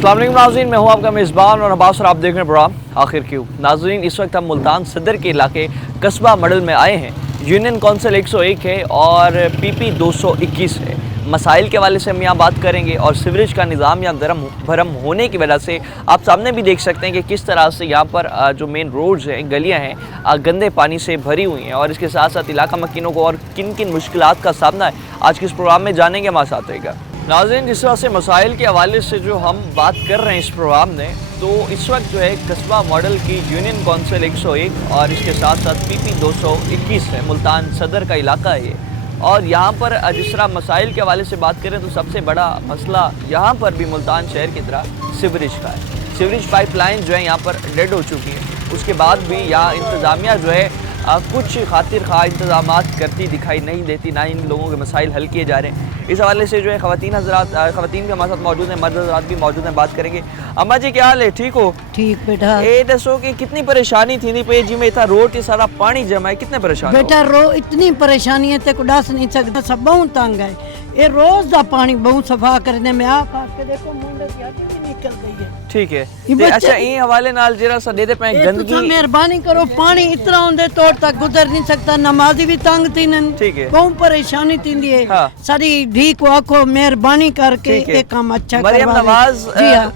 अस्सलाम वालेकुम नाज़रीन, मैं हूं आपका मेज़बान और अब्बास और आप देख रहे हैं प्रोग्राम आखिर क्यों। नाज़रीन, इस वक्त हम मुल्तान सदर के इलाके कस्बा मडल में आए हैं। यूनियन कौंसिल 101 है और PP 221 है। मसाइल के हवाले से हम यहाँ बात करेंगे और सीवरेज का निज़ाम यहाँ दरम भरम होने की वजह से आप सामने भी देख सकते हैं कि किस तरह से यहाँ पर जो मेन रोड्स हैं, गलियाँ हैं, गंदे पानी से भरी हुई हैं और इसके साथ साथ इलाका मकीनों को और किन किन मुश्किलात का सामना है आज के इस प्रोग्राम में जानेंगे हमारे साथ रहेगा। नाज़रीन, जिस तरह से मसाइल के हवाले से जो हम बात कर रहे हैं इस प्रोग्राम में, तो इस वक्त जो है कस्बा मॉडल की यूनियन कौंसिल 101 और इसके साथ साथ PP 221 है, मुल्तान सदर का इलाका है ये। और यहाँ पर जिस तरह मसाइल के हवाले से बात करें तो सबसे बड़ा मसला यहाँ पर भी मुल्तान शहर की तरह सीवरेज का है। सीवरेज पाइपलाइन जो है यहाँ पर डेड हो चुकी है। उसके बाद भी यहाँ इंतज़ामिया जो है कुछ खातिर खा इंतजाम करती दिखाई नहीं देती, ना इन लोगों के मसाइल हल किए जा रहे हैं। इस हवाले से जो है ख़वातीन भी हमारे साथ मौजूद हैं, मर्द हज़रात भी मौजूद हैं, बात करेंगे। अम्मा जी क्या हाल है, ठीक हो? ठीक बेटा। ये दसो कि कितनी परेशानी थी नहीं पे जी में इतना रोड ये सारा पानी जमा है, कितने परेशान बेटा इतनी परेशानी है ते को दस नहीं सकता, सब बहुत तंग है। ये रोज दा पानी बहुत सफा करने में आप आके देखो मुंडे की हड्डी भी निकल गई है। ठीक है ते अच्छा ये हवाले नाल जरा सा दे दे पे गंदगी मेहरबानी करो, पानी इतना होंदे तोड़ तक गुजर नहीं सकता, नमाजी भी तंग थी न। ठीक है, बहुत परेशानी थी है। हाँ। सारी ठीक आखो मेहरबानी करके एक काम अच्छा मरियम नवाज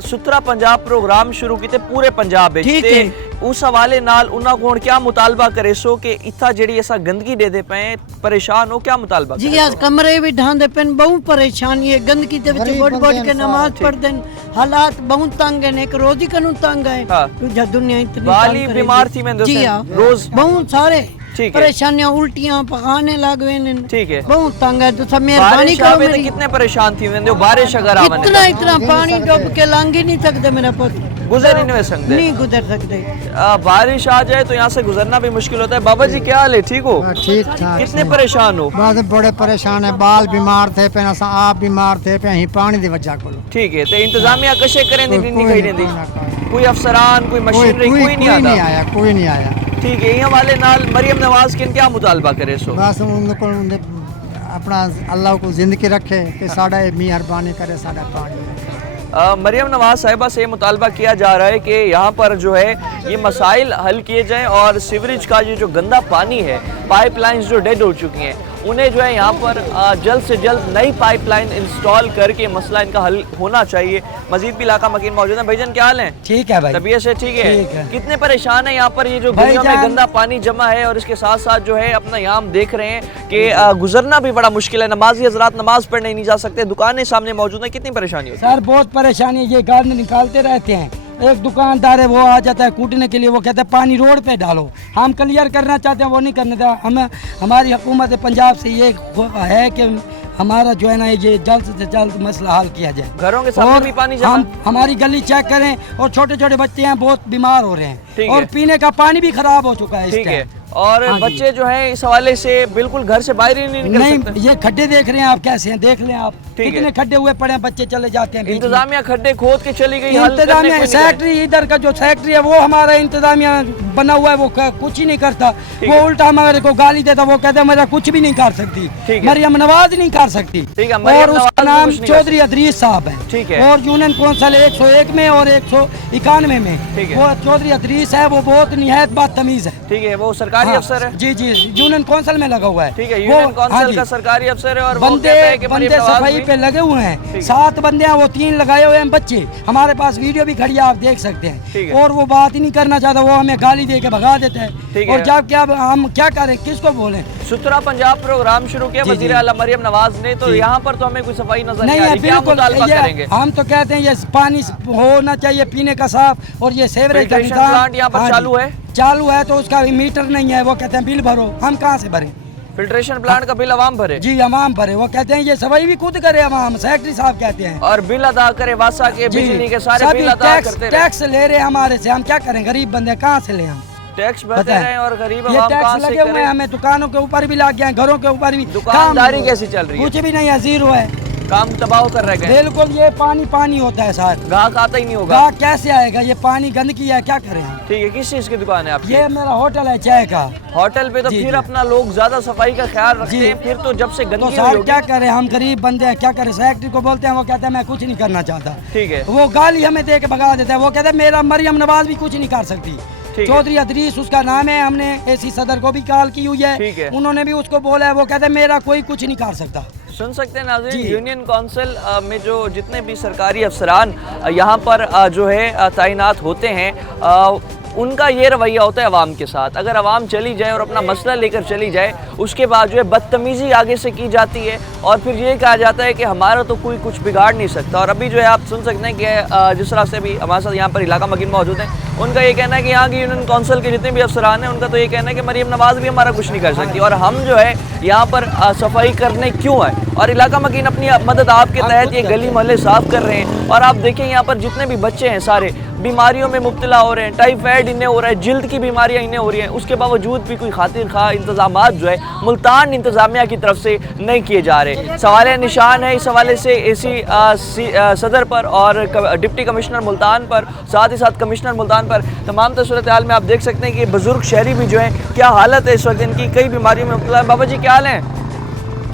सुथरा पंजाब प्रोग्राम शुरू कीते पूरे पंजाब में। ठीक है, उस हवाले नाल उन्हां कोण क्या मुतालबा करे सो कि इथा जेड़ी ऐसा गंदगी दे दे पे परेशान हो, क्या मुतालबा जी? आज कमरे भी ढांदे पेन, बहुत परेशानी है। गंदगी दे विच गोड़ के नमाज पढ़ देन, हालात बहुत तंग है, एक रोजी कनु तंग है। हाँ। दुनिया इतनी वाली बीमार थी मैं जी हाँ, रोज बहुत सारे ठीक है, परेशानियां उल्टियां पकाने लग गए। ठीक है, बहुत तंग है, तो सब मेहरबानी करो मेरी। कितने परेशान थी मैं बारिश अगर आवन इतना पानी डूब के लंघ ही नहीं सकते, मेरा पुत्र गुजर ही नहीं सकते, नहीं गुजर सकते। बारिश आ जाए तो यहाँ से गुजरना भी मुश्किल होता है। बाबा जी क्या हाल है, ठीक हो? ठीक ठाक। कितने परेशान हो? बहुत बड़े परेशान है, बाल बीमार थे पे आप बीमार थे पे ही पानी दी वजह को। ठीक है, तो इंतजामिया कशे करें नहीं कही रहती, कोई अफसरान कोई मशीनरी कोई नहीं आया, कोई नहीं आया। ठीक है, यहाँ वाले नाल मरियम नवाज किन क्या मुतालबा करे सो? बस उनको अपना अल्लाह को जिंदगी रखे कि साड़ा मेहरबानी करे साड़ा पानी। मरियम नवाज साहिबा से मुतालबा किया जा रहा है कि यहाँ पर जो है ये मसाइल हल किए जाएं और सीवरेज का ये जो गंदा पानी है, पाइपलाइंस जो डेड हो चुकी हैं, उन्हें जो है यहाँ पर जल्द से जल्द नई पाइपलाइन इंस्टॉल करके मसला इनका हल होना चाहिए। मजीद भी इलाका मकीन मौजूद है। भाईजान क्या हाल है? ठीक है भाई, तबीयत से ठीक है? कितने परेशान है यहाँ पर ये जो गलियों में गंदा पानी जमा है और इसके साथ साथ जो है अपना यहाँ हम देख रहे हैं कि गुजरना भी बड़ा मुश्किल है, नमाजी हजरात नमाज पढ़ने नहीं जा सकते, दुकानें सामने मौजूद है, कितनी परेशानी होती है? सर बहुत परेशानी है, ये गार्ड निकालते रहते हैं। एक दुकानदार है वो आ जाता है कूटने के लिए, वो कहता है पानी रोड पे डालो। हम क्लियर करना चाहते हैं, वो नहीं करने देता। हमें हमारी हुकूमत पंजाब से ये है कि हमारा जो है ना ये जल्द से जल्द मसला हल किया जाए। घरों के सामने भी पानी जमा, हम हमारी गली चेक करें और छोटे छोटे बच्चे हैं बहुत बीमार हो रहे हैं और है। पीने का पानी भी खराब हो चुका है इस टाइम। और बच्चे जो हैं इस हवाले से बिल्कुल घर से बाहर ही नहीं निकल सकते। ये खड्डे देख रहे हैं आप कैसे हैं, देख लें आप कितने खड्डे हुए पड़े हैं, बच्चे चले जाते हैं। इंतजामिया खड्डे खोद के चली गई, इंतजामिया सेक्रेटरी इधर का जो सेक्रेटरी है वो हमारा इंतजामिया बना हुआ है, वो कुछ ही नहीं करता। वो उल्टा हमारे को गाली देता, वो कहता है मेरा कुछ भी नहीं कर सकती, मरियम नवाज नहीं कर सकती। और उसका नाम चौधरी अदरीस साहब है और यूनियन कौंसिल 101 में और 191 में वो चौधरी अदरीस है, वो बहुत निहायत बदतमीज है। ठीक है, वो सरकारी अफसर है? जी जी, यूनियन कौंसिल में लगा हुआ है। ठीक है, यूनियन कौंसिल का सरकारी अफसर है और बंदे सफाई पे लगे हुए हैं। 7 बंदे हैं, वो 3 लगाए हुए हैं बच्चे। हमारे पास वीडियो भी खड़ी है, आप देख सकते हैं। और वो बात ही नहीं करना चाहता, वो हमें गाली दे के भगा देता है। और जब क्या हम क्या करें, किसको बोलें? सुथरा पंजाब प्रोग्राम शुरू किया वज़ीर आला मरियम नवाज ने, तो यहाँ पर तो हमें कोई सफाई नजर नहीं आ रही। क्या मुतालबा करेंगे? हम तो कहते हैं ये पानी होना चाहिए पीने का साफ, और ये सीवरेज का प्लांट यहाँ पर चालू है तो उसका मीटर नहीं है। वो कहते हैं बिल भरो, हम कहाँ से भरें? फिल्ट्रेशन प्लांट का बिल अवाम भरे? जी अवाम भरे। वो कहते हैं ये सफाई भी खुद करे अवाम, सेक्रेटरी साहब कहते हैं। और बिल अदा करे, वासा के बिजली के सारे बिल अदा करते रहे। टैक्स ले रहे हैं हमारे से, हम क्या करें? गरीब बंदे कहाँ से ले? हम टैक्स भरते हैं और गरीब ये टैक्स लगे हुए हैं, हमें दुकानों के ऊपर भी लग गए हैं, घरों के ऊपर भी। दुकानदारी कैसी चल रही है? कुछ भी नहीं है, जीरो है। काम तबाह कर रह गए। बिल्कुल, ये पानी पानी होता है सर, ग्राहक आता ही नहीं होगा। गाहक कैसे आएगा? ये पानी गंदगी है, क्या करें हम? ठीक है, किस चीज की दुकान है आपकी? ये मेरा होटल है चाय का। होटल पे तो जी, फिर जी। अपना लोग ज्यादा सफाई का ख्याल रखते जी। हैं, फिर तो जब से तो गंदगी सर होगी। क्या करें, हम गरीब बंदे हैं, क्या करें? सेक्रेटरी को बोलते हैं, वो कहता है मैं कुछ नहीं करना चाहता। ठीक है, वो गाली हमें दे के भगा देता है, वो कहता है मेरा मरियम नवाज भी कुछ नहीं कर सकती। ठीक है। चौधरी अदरीस उसका नाम है, हमने एसी सदर को भी कॉल की हुई ठीक है। है, उन्होंने भी उसको बोला है, वो कहता है मेरा कोई कुछ नहीं कर सकता। सुन सकते हैं नाज़रीन, जी। यूनियन काउंसिल में जो जितने भी सरकारी अफसरान यहाँ पर जो है तैनात होते हैं, उनका ये रवैया होता है अवाम के साथ। अगर अवाम चली जाए और अपना मसला लेकर चली जाए, उसके बाद जो है बदतमीज़ी आगे से की जाती है और फिर ये कहा जाता है कि हमारा तो कोई कुछ बिगाड़ नहीं सकता। और अभी जो है आप सुन सकते हैं कि जिस तरह से भी हमारे साथ यहाँ पर इलाका मकीन मौजूद हैं, उनका ये कहना है कि यहाँ की यूनियन काउंसिल के जितने भी अफसरान हैं, उनका तो ये कहना है कि मरीम नवाज़ भी हमारा कुछ नहीं कर सकती और हम जो है यहाँ पर सफाई करने क्यों आए। और इलाका मकीन अपनी मदद आपके तहत ये गली मोहल्ले साफ़ कर रहे हैं। और आप देखें यहाँ पर जितने भी बच्चे हैं सारे बीमारियों में मुब्तला हो रहे हैं, टाइफाइड इन्हें हो रहा है, जिल्द की बीमारियां इन्हें हो रही हैं, उसके बावजूद भी कोई खातिर खा इंतजामात जो है मुल्तान इंतज़ामिया की तरफ से नहीं किए जा रहे। सवाल निशान है इस हवाले से एसी सदर पर और डिप्टी कमिश्नर मुल्तान पर, साथ ही साथ कमिश्नर मुल्तान पर। तमाम सूरत हाल में आप देख सकते हैं कि बुज़ुर्ग शहरी भी जो है क्या हालत है इस वक्त, इनकी कई बीमारियों में मुब्तला है। बाबा जी क्या हाल है?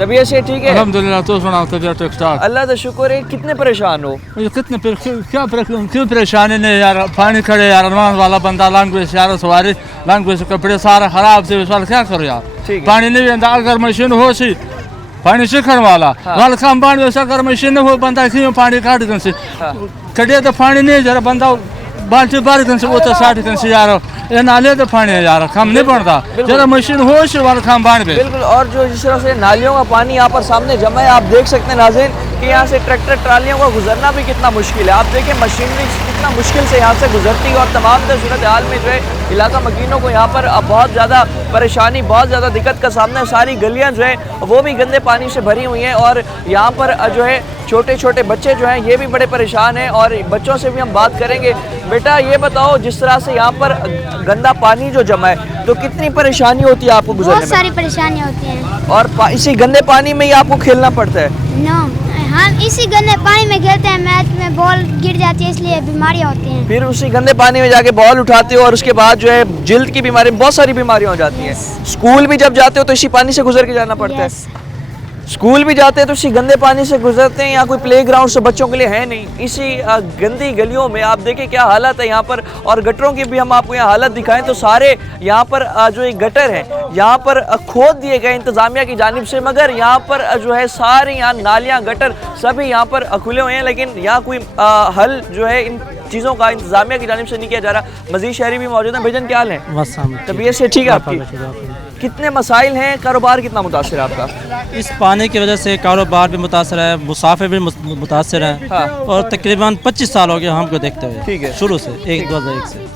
तबीयत से ठीक है? अल्हम्दुलिल्लाह, तो सुनाओ तबीयत ठीक ठाक। अल्लाह का शुक्र है। कितने परेशान हो? ये कितने क्यों परेशानी नहीं यार, पानी खड़े यार, अरमान वाला बंदा लैंग्वेज यार, सवारी लैंग्वेज कपड़े सारा खराब से वाल क्या करो यार। ठीक है। पानी नहीं बंदा, अगर मशीन हो सी पानी सीखने वाला वाल काम पानी वैसा, अगर मशीन हो बंदा क्यों पानी काट दन से कटे तो पानी नहीं जरा बंदा बाल्टी बार दन से वो तो 60 दन से यार, ये नाले तो पानी है यार, काम नहीं पड़ता जरा मशीन हो सी वाला काम बांध पे। बिल्कुल। और जो जिस तरह से नालियों का पानी यहाँ पर सामने जमा है, आप देख सकते हैं नाज़रीन कि यहाँ से ट्रैक्टर ट्रालियों का गुजरना भी कितना मुश्किल है। आप देखें मशीनरी कितना मुश्किल से यहाँ से गुजरती है। और तमाम सूरत हाल में जो है इलाका मकीनों को यहाँ पर बहुत ज़्यादा परेशानी, बहुत ज़्यादा दिक्कत का सामना है। सारी गलियाँ जो है वो भी गंदे पानी से भरी हुई हैं और यहाँ पर जो है छोटे छोटे बच्चे जो हैं ये भी बड़े परेशान हैं। और बच्चों से भी हम बात करेंगे। बेटा ये बताओ, जिस तरह से यहाँ पर गंदा पानी जो जमा है तो कितनी परेशानी होती है आपको गुजरने बहुत में? सारी परेशानियाँ होती हैं। और इसी गंदे पानी में ही आपको खेलना पड़ता है? नो, हम इसी गंदे पानी में खेलते हैं, मैच में बॉल गिर जाती है इसलिए बीमारियाँ होती हैं। फिर उसी गंदे पानी में जाके बॉल उठाते हो और उसके बाद जो है जिल्द की बीमारी, बहुत सारी बीमारियां हो जाती हैं। स्कूल भी जब जाते हो तो इसी पानी से गुजर के जाना पड़ता है। यस, स्कूल भी जाते हैं तो इसी गंदे पानी से गुजरते हैं। यहाँ कोई प्ले ग्राउंड से बच्चों के लिए है नहीं। इसी गंदी गलियों में आप देखें क्या हालत है यहाँ पर। और गटरों की भी हम आपको यहाँ हालत दिखाएं तो सारे यहाँ पर जो एक गटर है यहाँ पर खोद दिए गए इंतज़ामिया की जानिब से, मगर यहाँ पर जो है सारी यहाँ नालियाँ गटर सभी यहाँ पर खुले हुए हैं, लेकिन यहाँ कोई हल जो है इन चीज़ों का इंतज़ामिया की जानिब से नहीं किया जा रहा। मज़ीद शहरी भी मौजूद हैं। भाईजान क्या हाल है? तबीयत से ठीक है आपकी? कितने मसाइल हैं, कारोबार कितना मुतासर है आपका? इस पानी की वजह से कारोबार भी मुतासर है, मुसाफिर भी मुतासर हैं। हाँ। और तकरीबन 25 साल हो गए हमको देखते हुए। ठीक है। शुरू से 2001 से,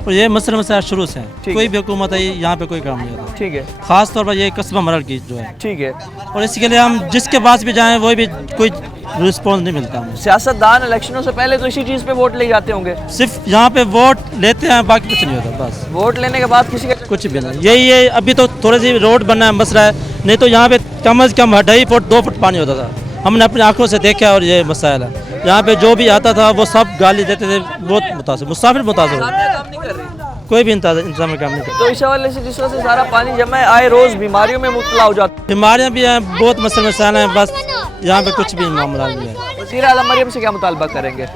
और ये मसला शुरू से है। कोई भी हुकूमत है यहाँ पे कोई काम नहीं होता। ठीक है। खास तौर पर ये कस्बा मरल की जो है, ठीक है। और इसके लिए हम जिसके पास भी जाएं वो भी कोई रिस्पॉन्स नहीं मिलता हमें। सियासतदान इलेक्शनों से पहले तो इसी चीज़ पे वोट ले जाते होंगे। सिर्फ यहाँ पे वोट लेते हैं, बाकी कुछ नहीं होता। बस वोट लेने के बाद किसी का कुछ भी नहीं। यही अभी तो थोड़ी सी रोड बनना है मसला है, नहीं तो यहाँ पे कम से कम 2.5 फुट 2 फुट पानी होता था। हमने अपनी आंखों से देखा और ये मसाइल है। यहाँ पे जो भी आता था वो सब गाली देते थे, बहुत मुतासर, मुसाफिर मुतासर, काम नहीं कर रही। कोई भी इंतजाम काम नहीं करता। तो इस हवाले से जिस तरह से सारा पानी जमा है, आए रोज बीमारियों में मुब्तला हो जाते बीमारियाँ भी हैं, बहुत मसाइल हैं। बस यहाँ पे कुछ भी मामला नहीं है। हैं। वज़ीर आला मरियम से क्या मुतालबा करेंगे?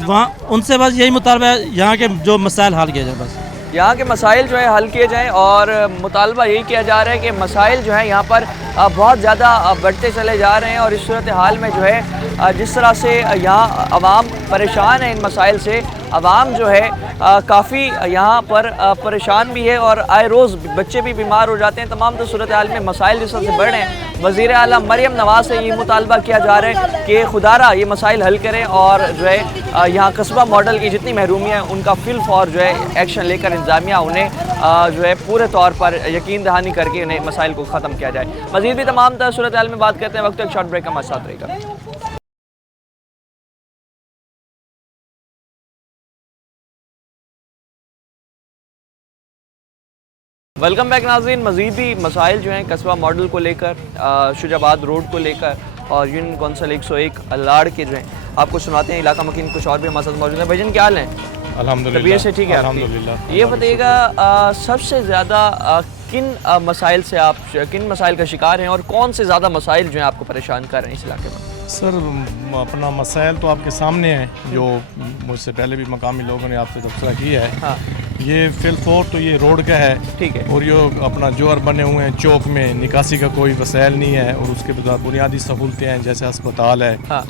वहाँ उनसे बस यही मुतालबा है, यहाँ के जो मसाइल हल किए जाए बस। यहाँ के मसाइल जो है हल किए जाएँ और मुतालबा यही किया जा रहा है कि मसाइल जो है यहाँ पर बहुत ज़्यादा बढ़ते चले जा रहे हैं। और इस सूरत हाल में जो है जिस तरह से यहाँ अवाम परेशान है इन मसाइल से, अवाम जो है काफ़ी यहाँ पर परेशान भी है और आए रोज़ बच्चे भी बीमार हो जाते हैं। तमाम तो सूरत हाल में मसाइल जिस तरह से बढ़ रहे हैं, वज़ीर आला मरियम नवाज़ से ये मुतालबा किया जा रहा है कि खुदारा ये मसाइल हल करें और जो है यहाँ कस्बा मॉडल की जितनी महरूमियाँ हैं उनका फिल फॉर जो है एक्शन लेकर इंतज़ामिया उन्हें जो है पूरे तौर पर यकीन दहानी करके उन्हें मसाइल को ख़त्म किया जाए। मज़ीद भी तमाम सूरत हाल में बात करते हैं। वक्त एक शॉर्ट ब्रेक का हमारे साथ रहेगा। वेलकम बैक नाज़रीन। मज़ीद भी मसाइल जो हैं कस्बा मॉडल को लेकर, शुजाबाद रोड को लेकर اور یونین کونسل 101 الاڑ کے جو ہیں آپ کو سناتے ہیں علاقہ مکین کچھ اور بھی ہمارے ساتھ موجود ہیں. بھائی جان کیا حال ہیں؟ الحمدللہ طبیعت سے ٹھیک ہے آپ کی؟ الحمدللہ. یہ بتائیے گا سب سے زیادہ کن مسائل سے آپ کن مسائل کا شکار ہیں اور کون سے زیادہ مسائل جو ہیں آپ کو پریشان کر رہے ہیں اس علاقے میں؟ سر اپنا مسائل تو آپ کے سامنے ہیں جو مجھ سے پہلے بھی مقامی لوگوں نے آپ سے تبصرہ کیا ہے. ہاں یہ فی الفور تو یہ روڈ کا ہے ٹھیک ہے. اور یہ اپنا جوہر بنے ہوئے ہیں چوک میں نکاسی کا کوئی وسائل نہیں ہے اور اس کے بعد بنیادی سہولتیں ہیں جیسے ہسپتال ہے ہاں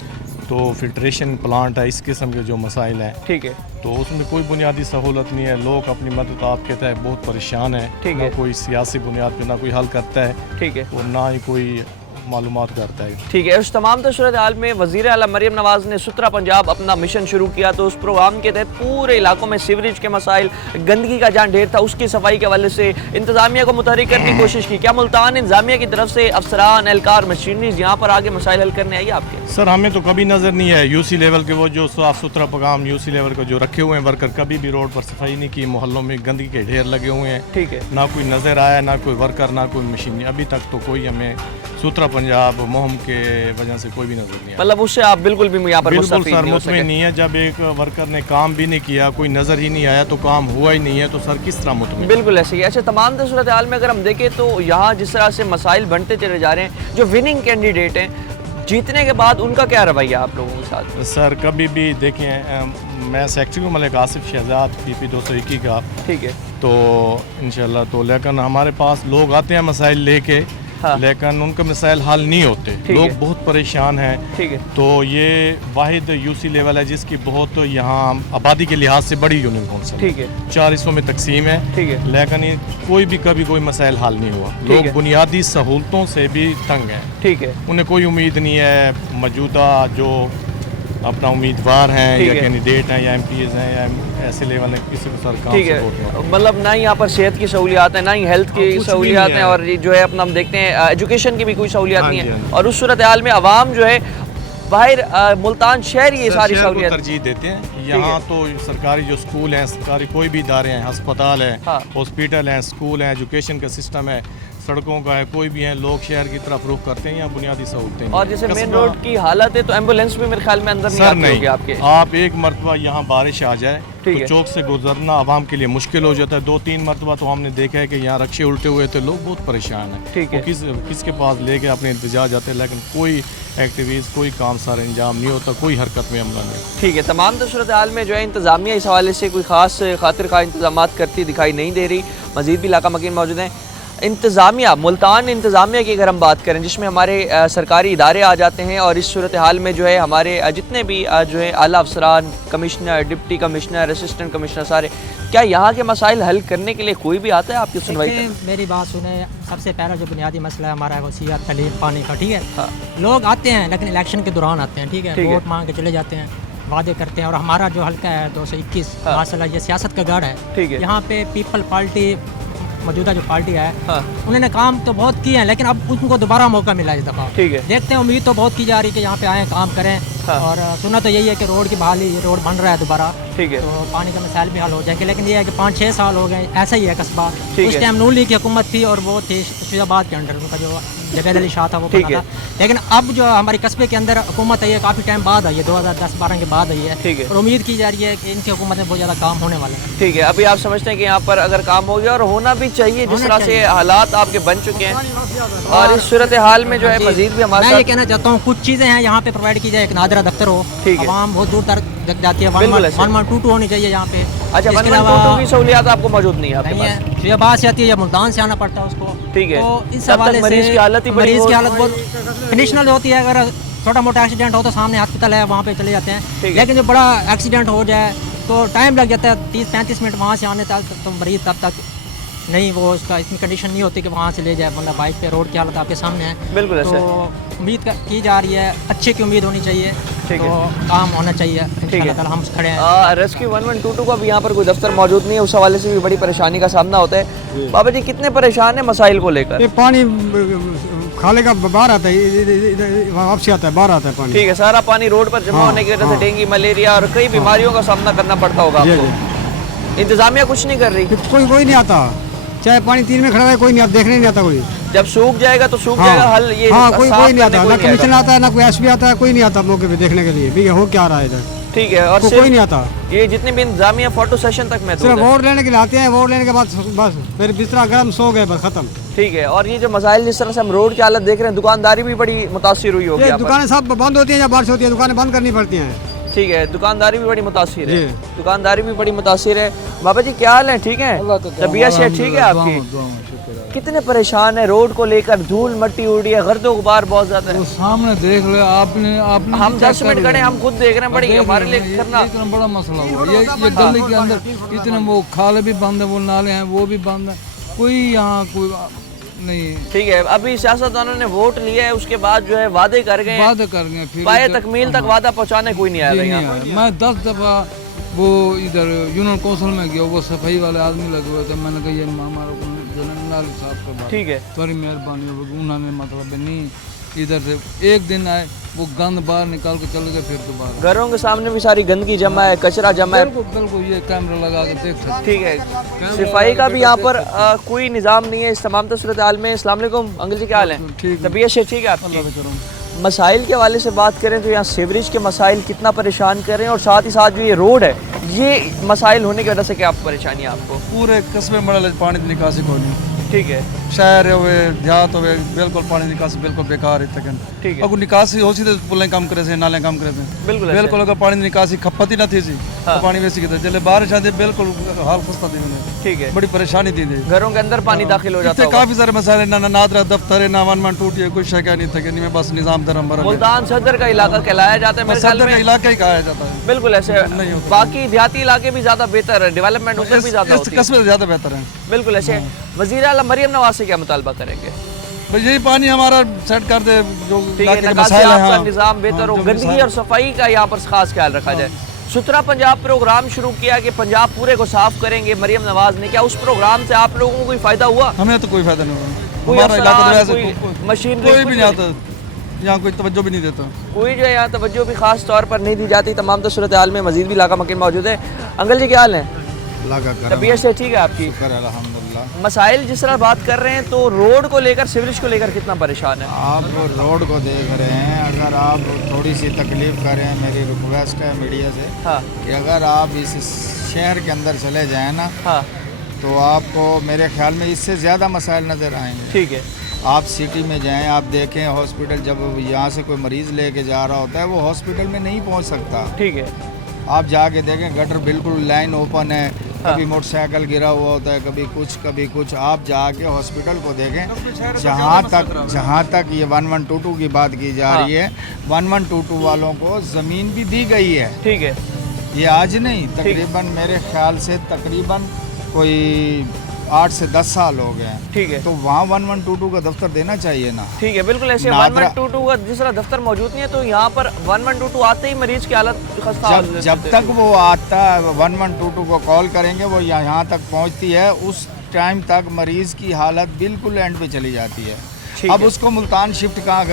تو فلٹریشن پلانٹ ہے, اس قسم کے جو مسائل ہیں ٹھیک ہے. تو اس میں کوئی بنیادی سہولت نہیں ہے. لوگ اپنی مدد آپ کہتا ہے بہت پریشان ہیں, ٹھیک نہ ہے. کوئی سیاسی بنیاد پہ نہ کوئی حل کرتا ہے ٹھیک ہے. اور نہ ہی کوئی معلومات کرتا ہے. ٹھیک ہے. اس تمام صورتحال میں وزیر اعلیٰ مریم نواز نے ستھرا پنجاب اپنا مشن شروع کیا تو اس پروگرام کے تحت پورے علاقوں میں سیوریج کے مسائل, گندگی کا جہاں ڈھیر تھا اس کی صفائی کے حوالے سے انتظامیہ کو متحرک کرنے کی کوشش کی. کیا ملتان انتظامیہ کی طرف سے افسران, اہلکار, مشینریز یہاں پر آگے مسائل حل کرنے آئی آپ کے؟ سر ہمیں تو کبھی نظر نہیں ہے یو سی لیول کے وہ جو صاف ستھرا پیغام یو سی لیول کا جو رکھے ہوئے ہیں ورکر, کبھی بھی روڈ پر صفائی نہیں کی. محلوں میں گندگی کے ڈھیر لگے ہوئے ہیں, ٹھیک ہے. نہ کوئی نظر آیا, نہ کوئی ورکر, نہ کوئی مشینری. ابھی تک تو کوئی ہمیں ستھرا پنجاب مہم کے وجہ سے کوئی بھی نظر نہیں آیا. مطلب اس سے آپ بالکل بھی یہاں پر بالکل مستفید سر نہیں ہو مطمئن سکے؟ نہیں ہے. جب ایک ورکر نے کام بھی نہیں کیا, کوئی نظر ہی نہیں آیا تو کام ہوا ہی نہیں ہے, تو سر کس طرح مطمئن؟ بالکل ایسے ہی. اچھا تمام صورتحال میں اگر ہم دیکھیں تو یہاں جس طرح سے مسائل بنتے چلے جا رہے ہیں, جو وننگ کینڈیڈیٹ ہیں جیتنے کے بعد ان کا کیا رویہ آپ لوگوں کے ساتھ؟ سر کبھی بھی دیکھیں میں سیکٹری ہوں ملک آصف شہزاد پی پی 221 کا, ٹھیک ہے. تو انشاءاللہ تو لیکن ہمارے پاس لوگ آتے ہیں مسائل لے کے, ہاں. لیکن ان کے مسائل حل نہیں ہوتے, ٹھیک لوگ ہے. بہت پریشان ہیں. ٹھیک ہے. تو یہ واحد یو سی لیول ہے جس کی بہت یہاں آبادی کے لحاظ سے بڑی یونین کونسل ٹھیک ہے. 4 حصوں میں تقسیم ہے, ٹھیک ہے. لیکن کوئی بھی کبھی کوئی مسائل حل نہیں ہوا. ٹھیک لوگ ہے. بنیادی سہولتوں سے بھی تنگ ہیں, ٹھیک ہے. انہیں کوئی امید نہیں ہے. موجودہ جو اپنا امیدوار ہیں ٹھیک یا ہے. کینڈیڈیٹ ہیں یا ایم پیز ہیں یا ایسے لیول ہیں, کسی کو سر کام ٹھیک ہے. مطلب نہ ہی یہاں پر صحت کی سہولیات ہیں, نہ ہی ہیلتھ کی کچھ بھی سہولیات نہیں ہیں, ہے. اور یہ جو ہے اپنا ہم دیکھتے ہیں ایجوکیشن کی بھی کوئی سہولیات ہاں نہیں جی, ہے. ہاں جی. اور اس صورتحال میں عوام جو ہے باہر ملتان شہر یہ ساری شہر کو سہولیات ترجیح دیتے ہیں. یہاں تو سرکاری جو اسکول ہیں, سرکاری کوئی بھی ادارے ہیں, ہسپتال ہیں, ہاں. ہاسپٹل ہیں, اسکول ہیں, ایجوکیشن کا سسٹم ہے, سڑکوں کا ہے, کوئی بھی ہیں, لوگ شہر کی طرف رخ کرتے ہیں. یہاں بنیادی سہولتیں اور جیسے مین روڈ کی حالت ہے تو ایمبولینس بھی میرے خیال میں اندر نہیں سر آتی ہوگی نہیں, آپ کے. آپ ایک مرتبہ یہاں بارش آ جائے تو ٹھیک ہے. چوک سے گزرنا عوام کے لیے مشکل ہو جاتا ہے. 2-3 مرتبہ تو ہم نے دیکھا ہے کہ یہاں رکشے الٹے ہوئے تھے, لوگ بہت پریشان ہیں. ٹھیک ہے. وہ کس کے پاس لے کے اپنے انتجاج جاتے ہیں, لیکن کوئی ایکٹیویز, کوئی کام سارے انجام نہیں ہوتا, کوئی حرکت میں عملہ نہیں. ٹھیک ہے. تمام صورتحال میں جو ہے انتظامیہ اس حوالے سے کوئی خاص خاطر خواہ انتظامات کرتی دکھائی نہیں دے رہی. مزید بھی علاقہ مکین موجود ہیں. انتظامیہ, ملتان انتظامیہ کی اگر ہم بات کریں جس میں ہمارے سرکاری ادارے آ جاتے ہیں, اور اس صورتحال میں جو ہے ہمارے جتنے بھی جو ہے اعلیٰ افسران, commissioner, deputy commissioner, assistant commissioner, سارے, کیا یہاں کے مسائل حل کرنے کے لیے کوئی بھی آتا ہے آپ کی سنوائی کرنے؟ میری بات سنیں, سب سے پہلا جو بنیادی مسئلہ ہے ہمارا ہے وہ صحت, تعلیم, پانی کا. ٹھیک ہے. ہاں. لوگ آتے ہیں لیکن الیکشن کے دوران آتے ہیں, ٹھیک ہے, ٹھیک ہے. ووٹ مانگ کے چلے جاتے ہیں, وعدے کرتے ہیں. اور ہمارا جو حلقہ ہے 221 ہاں. ماشاء اللہ یہ سیاست کا گڑھ ہے. ٹھیک ہے. یہاں پہ پیپل پارٹی, موجودہ جو پارٹی ہے, ہاں. انہوں نے کام تو بہت کیے ہیں لیکن اب ان کو دوبارہ موقع ملا اس دفعہ. ٹھیک ہے. دیکھتے ہیں, امید تو بہت کی جا رہی ہے کہ یہاں پہ آئیں, کام کریں. ہاں. اور سنا تو یہی ہے کہ روڈ کی بحالی, روڈ بن رہا ہے دوبارہ, ٹھیک ہے. تو پانی کا مسائل بھی حل ہو جائے گا. لیکن یہ ہے کہ 5-6 سال ہو گئے, ایسا ہی ہے قصبہ. ٹھیک اس ہے. ٹائم نون لیگ کی حکومت تھی اور وہ تھی شیخ آباد کے انڈر, ان کا جو جوید علی شاہ تھا وہ ٹھیک بنا ہے. تھا. لیکن اب جو ہماری قصبے کے اندر حکومت ہے یہ کافی ٹائم بعد آئی ہے, 2010-12 کے بعد آئی ہے. ٹھیک ہے. اور امید کی جا رہی ہے کہ ان کی حکومت میں بہت زیادہ کام ہونے والا ہے. ٹھیک ہے. ابھی آپ سمجھتے ہیں کہ یہاں پر اگر کام ہو گیا, اور ہونا بھی چاہیے جس طرح سے حالات آپ کے بن چکے ہیں, اور اس صورتحال میں جو ہے مزید بھی ہمارے میں یہ ساتھ کہنا چاہتا ہوں کچھ چیزیں ہیں یہاں پہ پرووائڈ کی جائے. ایک نادرہ دفتر ہو, ٹھیک ہے. عوام بہت دور تک جاتی ہے. بالکل ایسے. 1122 ہونی چاہیے یہاں پہ. اچھا, اس کے 1122 کی سہولیات آپ کو موجود نہیں ہے آپ کے نہیں پاس؟ ہے, شیخ آباد سے آتی ہے یا ملتان سے آنا پڑتا ہے اس کو. ٹھیک ہے. تو اس تب تک حوالے مریض سے کی حالت ہی بڑی مریض کی حالت بہت کنڈیشنل ہوتی ہے. اگر چھوٹا موٹا ایکسیڈنٹ ہو تو سامنے ہاسپٹل ہے, وہاں پہ چلے جاتے ہیں. لیکن جو بڑا ایکسیڈنٹ ہو جائے تو ٹائم لگ جاتا ہے, 30-35 منٹ وہاں سے آنے تک. تو مریض تب تک نہیں, وہ اس کا اتنی کنڈیشن نہیں ہوتی کہ وہاں سے لے جائے بندہ بائک پہ. روڈ کی حالت آپ کے سامنے ہے. بالکل ایسے. تو امید کی جا رہی ہے, اچھے کی امید ہونی چاہیے, تو کام ہونا چاہیے. انشاءاللہ تعالی ہم کھڑے ہیں. ریسکیو 1122 کا بھی یہاں پر کوئی دفتر موجود نہیں ہے, اس حوالے سے بھی بڑی پریشانی کا سامنا ہوتا ہے. بابا جی کتنے پریشان ہیں مسائل کو لے کر؟ یہ پانی کھالے کا باہر آتا ہے, واپسی آتا ہے, باہر آتا ہے پانی. ٹھیک ہے. سارا پانی روڈ پر جمع ہونے کی وجہ سے ڈینگی, ملیریا اور کئی بیماریوں کا سامنا کرنا پڑتا ہوگا آپ کو. انتظامیہ کچھ نہیں کر رہی؟ کوئی نہیں آتا, چاہے پانی 3 میں کھڑا رہے کوئی نہیں آتا, دیکھنے نہیں آتا کوئی. जब सूख जाएगा तो सूख जाएगा, हल ये हाँ, कोई साफ नहीं करने आता, ना नहीं कमीशन आएगा। आता है, ना कोई एसपी आता है, कोई नहीं आता मौके पे देखने के लिए भी हो क्या रहा है इधर, ठीक है। और कोई सिर्फ नहीं आता। ये जितने भी इंतजामिया फोटो सेशन तक महदूद सिर्फ है। वोट लेने के लिए आते हैं, वोट लेने के बाद बस फिर बिस्तरा गर्म सो गए, बस खत्म। ठीक है। और ये जो मसाइल जिस तरह से हम रोड की हालत देख रहे हैं, दुकानदारी भी बड़ी मुतासिर हुई होगी ये यहाँ पर। दुकानें सब बंद होती हैं जब बारिश होती है, दुकानें बंद करनी पड़ती हैं। ठीक है, दुकानदारी भी बड़ी मुतासिर है। जी। दुकानदारी भी बड़ी मुतासिर है। बाबा जी क्या हाल है, ठीक है? तबीयत से ठीक है आपकी? कितने परेशान है रोड को लेकर, धूल मट्टी उड़ रही है, गर्दो गुबार बहुत ज्यादा है। सामने देख लो आपने हम 10 मिनट खड़े, हम खुद देख रहे हैं, बड़ी हमारे लिए करना। इतना बड़ा मसला हुआ ये गली के अंदर इतने वो खाले भी बंद है, वो नाले हैं वो भी बंद है, कोई यहाँ कोई नहीं। ठीक है, अभी सियासतदानों ने वोट लिया है, उसके बाद जो है वादे कर गए, वादे कर गए, फिर पाए तकमील तक वादा पहुंचाने कोई नहीं आया यहाँ। मैं 10 दफा वो इधर यूनियन काउंसिल में गया, वो सफाई वाले आदमी लगे हुए थे, मैंने कहा ये हमारे को जो नाली साफ करवा, ठीक है, थोड़ी मेहरबानी होगी। उन्होंने मतलब नहीं इधर से एक दिन आए, वो गंद बाहर निकाल के चले गए, फिर दोबारा घरों के सामने भी सारी गंदगी जमा है, कचरा जमा है। बिल्कुल बिल्कुल, ये कैमरा लगा के देख सकते। ठीक है, सफाई का भी यहाँ पर कोई निज़ाम नहीं है इस तमाम सूरत हाल में। अस्सलाम वालेकुम अंकल जी, क्या हाल है? ठीक, तबीयत से ठीक है आपकी? मसाइल के हवाले से बात करें तो यहाँ सीवरेज के मसाइल कितना परेशान कर रहे हैं, और साथ ही साथ जो ये रोड है, ये मसाइल होने की वजह से क्या परेशानी है आपको? पूरे कस्बे में पानी की निकासी को नहीं, ठीक है, शहर हुए देहात हुए बिल्कुल पानी निकासी बिल्कुल बेकार है। ठीक है, अगर निकासी हो सी तो पुलें काम करे से, नाले काम करे से, बिल्कुल ऐसे। बिल्कुल अगर पानी निकासी खपत ही ना थी सी तो पानी वैसी की जल्द बारिश आती बिल्कुल हाल खस्ता थी उन्हें, ठीक है, बड़ी परेशानी थी। घरों के अंदर पानी दाखिल हो जाता है। काफी सारे मसाले ना नादरा दफ्तर है, ना वन टूटी है, कुछ शय नहीं था कि बस निजाम धर्म भरा मुल्तान सदर का इलाका कहलाया जाता है मेरे ख्याल में, इलाका ही कहा जाता है। बिल्कुल ऐसे नहीं होता। बाकी देहाती इलाके भी ज्यादा बेहतर है, डेवलपमेंट उधर भी ज्यादा होती है। कस्बे से ज्यादा बेहतर है। बिल्कुल ऐसे। वजीर आला मरियम नवाज से क्या मुतालबा करेंगे? भाई यही पानी हमारा सेट कर दे, जो ठीक है, निकासी आपका निज़ाम बेहतर हो, गंदगी और सफाई का यहाँ पर खास ख्याल रखा जाए। सुथरा पंजाब प्रोग्राम शुरू किया कि पंजाब पूरे को साफ करेंगे मरियम नवाज ने, क्या उस प्रोग्राम से आप लोगों को कोई फायदा हुआ? हमें तो कोई फायदा नहीं हुआ, कोई हमारा इलाका तो कोई वैसे मशीन कोई भी नहीं आता, यहाँ कोई तवज्जो भी नहीं देता, कोई जो है यहाँ तवज्जो भी खास तौर पर नहीं दी जाती। तमाम सूरत हाल में मजीद भी इलाका मकीन मौजूद है। अंकल जी क्या हाल है? तबीयत से ठीक है आपकी? अल्हम्दुलिल्लाह। मसाइल जिस तरह बात कर रहे हैं तो रोड को लेकर, सीवरेज को लेकर कितना परेशान है? आप रोड को देख रहे हैं, अगर आप थोड़ी सी तकलीफ करें, मेरी रिक्वेस्ट है मीडिया से हाँ, कि अगर आप इस शहर के अंदर चले जाएं ना, हाँ, तो आपको मेरे ख्याल में इससे ज़्यादा मसाइल नज़र आएंगे। ठीक है, आप सिटी में जाएं, आप देखें हॉस्पिटल, जब यहाँ से कोई मरीज़ लेके जा रहा होता है वो हॉस्पिटल में नहीं पहुँच सकता। ठीक है, आप जाके देखें, गटर बिल्कुल लाइन ओपन है, कभी मोटरसाइकिल गिरा हुआ होता है, कभी कुछ। आप जाके हॉस्पिटल को देखें, जहाँ तक ये 1122 की बात की जा रही है, 1122 वालों को ज़मीन भी दी गई है। ठीक है, ये आज नहीं, तकरीबन मेरे ख्याल से तकरीबन कोई 8 से 10 साल हो गए हैं। ठीक है, तो वहाँ 1122 का दफ्तर देना चाहिए ना। ठीक है, बिल्कुल ऐसे। 1122 का जिस तरह दफ्तर मौजूद नहीं है तो यहाँ पर 1122 आते ही मरीज की हालत खस्ता जब तक वो आता है 1122 को कॉल करेंगे, वो यहाँ तक पहुँचती है, उस टाइम तक मरीज़ की हालत बिल्कुल एंड पे चली जाती है। अब उसको मुल्तान शिफ्ट कहाँ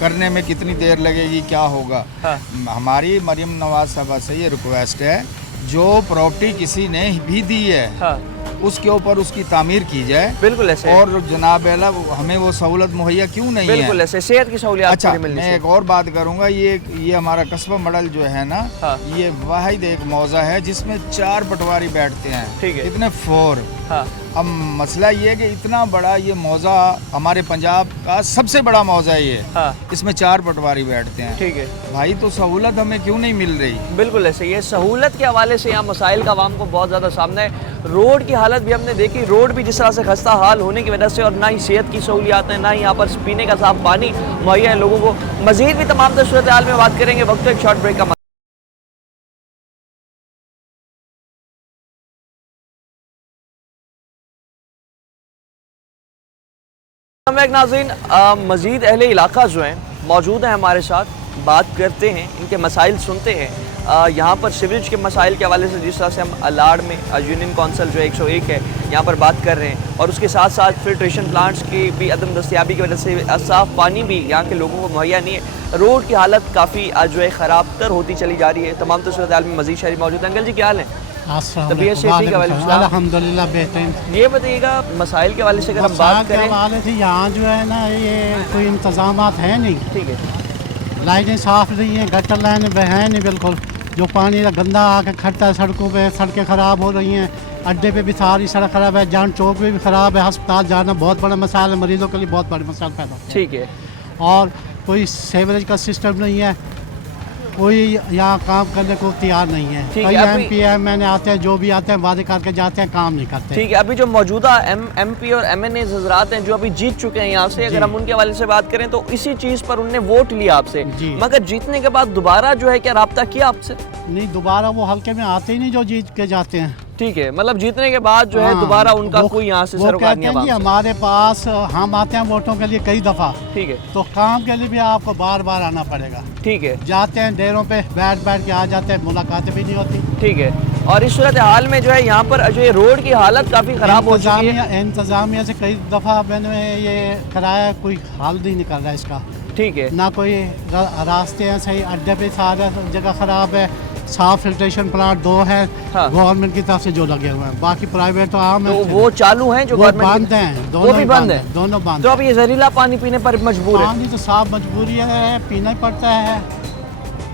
करने में कितनी देर लगेगी, क्या होगा? हाँ। हमारी मरियम नवाज साहबा से ये रिक्वेस्ट है, जो प्रॉपर्टी किसी ने भी दी है, हाँ, उसके ऊपर उसकी तामीर की जाए। बिल्कुल ऐसे। और जनाब अला हमें वो सहूलत मुहैया क्यों नहीं है? बिल्कुल ऐसे, सेहत की सहूलियत। अच्छा, मैं एक और बात करूंगा, ये हमारा कस्बा मॉडल जो है ना, हाँ, ये वाहिद एक मौजा है जिसमें 4 पटवारी बैठते हैं। ठीक है, इतने 4। हाँ। अब मसला ये है कि इतना बड़ा ये मौजा हमारे पंजाब का सबसे बड़ा मौजा है ये, हाँ, इसमें 4 पटवारी बैठते हैं। ठीक है भाई, तो सहूलत हमें क्यों नहीं मिल रही? बिल्कुल ऐसे। ये सहूलत के हवाले से यहाँ मसाइल का आवाम को बहुत ज़्यादा सामना है। रोड की हालत भी हमने देखी, रोड भी जिस तरह से खस्ता हाल होने की वजह से, और ना ही सेहत की सहूलियात है, ना ही यहाँ पर पीने का साफ पानी मुहैया है लोगों को। मजीद भी तमाम सूरत हाल में बात करेंगे, वक्त एक शॉर्ट ब्रेक का। नाज़रीन, मज़ीद अहले इलाका जो हैं मौजूद हैं हमारे साथ, बात करते हैं, इनके मसाइल सुनते हैं। यहाँ पर सीवरेज के मसाइल के हवाले से जिस तरह से हम अलाड़ में यूनियन कौंसिल जो 101 है यहाँ पर बात कर रहे हैं, और उसके साथ साथ फिल्ट्रेशन प्लांट्स की भी अदम दस्तियाबी की वजह से साफ़ पानी भी यहाँ के लोगों को मुहैया नहीं है। रोड की हालत काफ़ी जो है ख़राब तर होती चली जा रही है। तमाम सूरत हाल में मज़ीद शहरी मौजूद है। अंकल जी क्या हाल है? तबीयत से ठीक है? वालेकुम सलाम। अल्हम्दुलिल्लाह बेहतरीन। ये बताइएगा मसाइल के हवाले से अगर हम बात करें, हवाले से यहाँ जो है ना ये कोई इंतजामात है नहीं, ठीक है, लाइनें साफ नहीं है, गटर लाइनें है नहीं बिल्कुल, जो पानी गंदा आके खड़ता है सड़कों पे, सड़कें ख़राब हो रही हैं, अड्डे पे भी सारी सड़क ख़राब है, जान चौक पे भी ख़राब है, अस्पताल जाना बहुत बड़ा मसाला है, मरीज़ों के लिए बहुत बड़ा मसाला पैदा होता है। ठीक है, और कोई सीवरेज का सिस्टम नहीं है, कोई यहाँ काम करने को तैयार नहीं है। ठीक कई है, अभी- MP MNA आते हैं, जो भी आते हैं वादे करके जाते हैं, काम नहीं करते। ठीक है। अभी जो मौजूदा MP और MNA हजरात हैं जो अभी जीत चुके हैं यहाँ से, अगर हम उनके हवाले से बात करें तो इसी चीज़ पर उनने वोट लिया आपसे, जी। मगर जीतने के बाद दोबारा जो है क्या राब्ता किया आपसे? नहीं, दोबारा वो हल्के में आते ही नहीं जो जीत के जाते हैं। ठीक है, मतलब जीतने के बाद जो है हाँ, दोबारा उनका वो- कोई यहाँ से वो सरोकार कहते नहीं हैं है जी आपसे। हमारे पास हम आते हैं वोटों के लिए कई दफ़ा, ठीक है, तो काम के लिए भी आपको बार बार आना पड़ेगा। ठीक है, जाते हैं डेरों पे बैठ बैठ के आ जाते हैं, मुलाकातें भी नहीं होती। ठीक है। और इस सूरत हाल में जो है यहाँ पर जो ये रोड की हालत काफ़ी ख़राब हो चुकी है। इंतजामिया से कई दफ़ा मैंने ये कराया, कोई हल नहीं निकल रहा है इसका। ठीक है, ना कोई रास्ते हैं सही, अड्डे पे सारा जगह ख़राब है, साफ फिल्ट्रेशन प्लांट 2 है हाँ। गवर्नमेंट की तरफ से जो लगे हुए हैं, बाकी प्राइवेट तो आम तो है, वो चालू हैं जो वो गवर्नमेंट बंद हैं, वो दोनों भी ही बंद है, दोनों बंद तो अब ये जहरीला पानी पीने पर मजबूर है। पानी तो साफ मजबूरी है, पीना ही पड़ता है,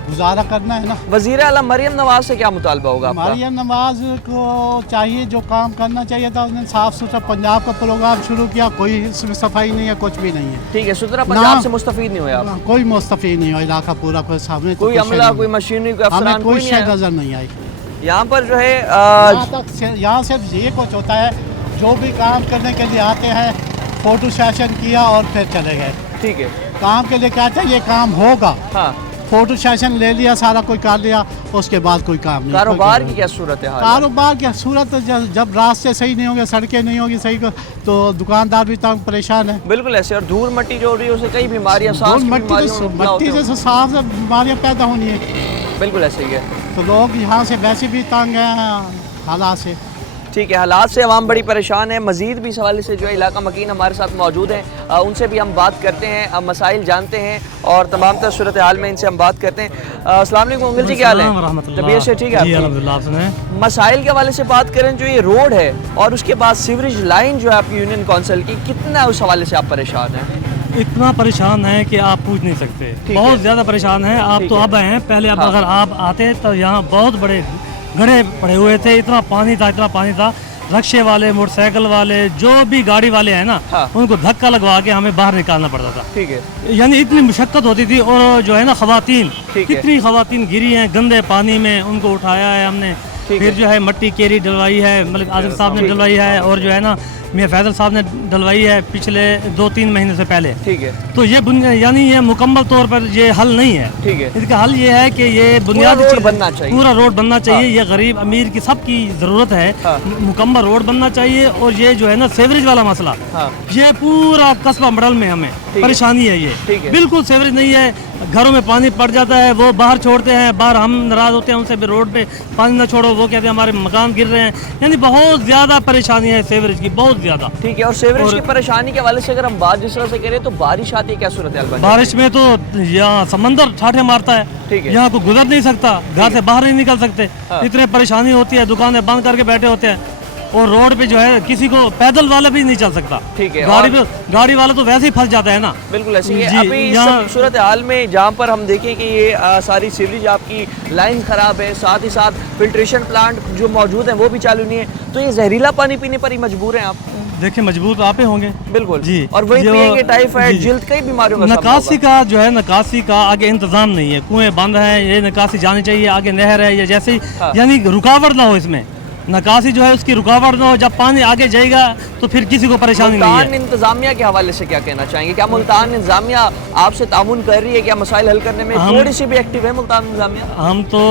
गुजारा करना है ना। वज़ीर आला मरियम नवाज से क्या मुतालबा होगा आपका? मरियम नवाज को चाहिए जो काम करना चाहिए था, उसने साफ सुथरा पंजाब का प्रोग्राम शुरू किया, कोई इसमें सफाई नहीं है, कुछ भी नहीं है। ठीक है, सुथरा पंजाब से मुस्तफीद नहीं हुए आप? कोई मुस्तफीद नहीं हो, इलाका पूरा कोई सामने तो कोई कुछ अमला, नहीं। कोई मशीनरी, कोई हमें अफसरान, कोई कोई नहीं शय आया? नजर नहीं आई। यहाँ पर जो है यहाँ सिर्फ ये कुछ होता है, जो भी काम करने के लिए आते हैं फोटो सेशन किया और फिर चले गए। ठीक है, काम के लिए कहते हैं ये काम होगा, हाँ, फोटो सेशन ले लिया, सारा कोई कर लिया, उसके बाद कोई काम नहीं। कारोबार कोई की क्या सूरत है? कारोबार की सूरत जब रास्ते सही नहीं होंगे, सड़कें नहीं होगी सही, तो दुकानदार भी तंग परेशान है। बिल्कुल ऐसे, और धूल मट्टी जो हो रही है उससे कई बीमारियां, सांस की बीमारियों में मुबतला होते मट्टी हो। से साफ से बीमारियाँ पैदा होनी है, बिल्कुल ऐसे ही है। तो लोग यहाँ से वैसे भी तंग हैं हालात से। ठीक है, हालात से अवाम बड़ी परेशान है। मज़ीद भी इस हवाले से जो है इलाका मकीन हमारे साथ मौजूद हैं, उनसे भी हम बात करते हैं, मसाइल जानते हैं और तमाम तर सूरत हाल में इनसे हम बात करते हैं। अस्सलाम वालेकुम अंकल जी, क्या हाल है? तबीयत से ठीक है आपकी? मसाइल के हवाले से बात करें, जो ये रोड है और उसके बाद सीवरेज लाइन जो है आपकी यूनियन काउंसिल की, कितना उस हवाले से आप परेशान हैं? इतना परेशान है कि आप पूछ नहीं सकते, बहुत ज़्यादा परेशान है। आप तो अब हैं, पहले अब अगर आप आते तो यहाँ बहुत बड़े गड्ढे पड़े हुए थे, इतना पानी था। रक्शे वाले, मोटरसाइकिल वाले, जो भी गाड़ी वाले हैं ना, उनको धक्का लगवा के हमें बाहर निकालना पड़ता था। ठीक है, यानी इतनी मुशक्कत होती थी। और जो है ना खवातीन, ठीक है। कितनी खवातीन गिरी हैं गंदे पानी में, उनको उठाया है हमने। फिर जो है मट्टी केरी डलवाई है, मतलब आसिफ साहब ने डलवाई है, और जो है ना मियां फैजल साहब ने डलवाई है पिछले 2-3 महीने से पहले। ठीक है, तो ये यानी ये मुकम्मल तौर पर ये हल नहीं है। ठीक है, इसका हल ये है कि ये बुनियादी रोड चीज़- बनना चाहिए, पूरा रोड बनना चाहिए। ये गरीब अमीर की सबकी ज़रूरत है, मुकम्मल रोड बनना चाहिए। और ये जो है ना सीवरेज वाला मसला, ये पूरा कस्बा मडल में हमें परेशानी है। ये बिल्कुल सीवरेज नहीं है, घरों में पानी पड़ जाता है, वो बाहर छोड़ते हैं, बाहर हम नाराज़ होते हैं उनसे, भी रोड पे पानी ना छोड़ो, वो कहते हैं हमारे मकान गिर रहे हैं। यानी बहुत ज़्यादा परेशानी है सीवरेज की, बहुत ज़्यादा। ठीक है, और सीवरेज की परेशानी के हवाले से अगर हम बात जिस तरह से करें तो बारिश आती है, क्या सूरत है? बारिश में तो यहाँ समंदर ठाठे मारता है, यहाँ को गुजर नहीं सकता, घर से बाहर नहीं निकल सकते, इतने परेशानी होती है, दुकानें बंद करके बैठे होते हैं। और रोड पे जो है किसी को पैदल वाला भी नहीं चल सकता। ठीक है, गाड़ी वाला तो वैसे ही फंस जाता है ना। बिल्कुल ऐसे ही है। अभी इस सूरत हाल में जहाँ पर हम देखें कि ये सारी सीवरेज आपकी लाइन ख़राब है, साथ ही साथ फिल्ट्रेशन प्लांट जो मौजूद हैं वो भी चालू नहीं है, तो ये जहरीला पानी पीने पर ही मजबूर हैं आप? देखिए मजबूर तो आप ही होंगे। बिल्कुल जी, और वही पिएंगे, टाइफाइड, जिल्द, कई बीमारियों का निकासी का जो है, निकासी का आगे इंतजाम नहीं है, कुएं बंद है, ये निकासी जानी चाहिए, आगे नहर है, ये जैसे यानी रुकावट ना हो इसमें, निकासी जो है उसकी रुकावट ना हो। जब पानी आगे जाएगा तो फिर किसी को परेशानी नहीं है। मुल्तान इंतजामिया के हवाले से क्या कहना चाहेंगे? क्या मुल्तान इंतजामिया आपसे ताउन कर रही है? क्या मसाइल हल करने में थोड़ी सी भी एक्टिव है मुल्तान इंतजामिया? हम तो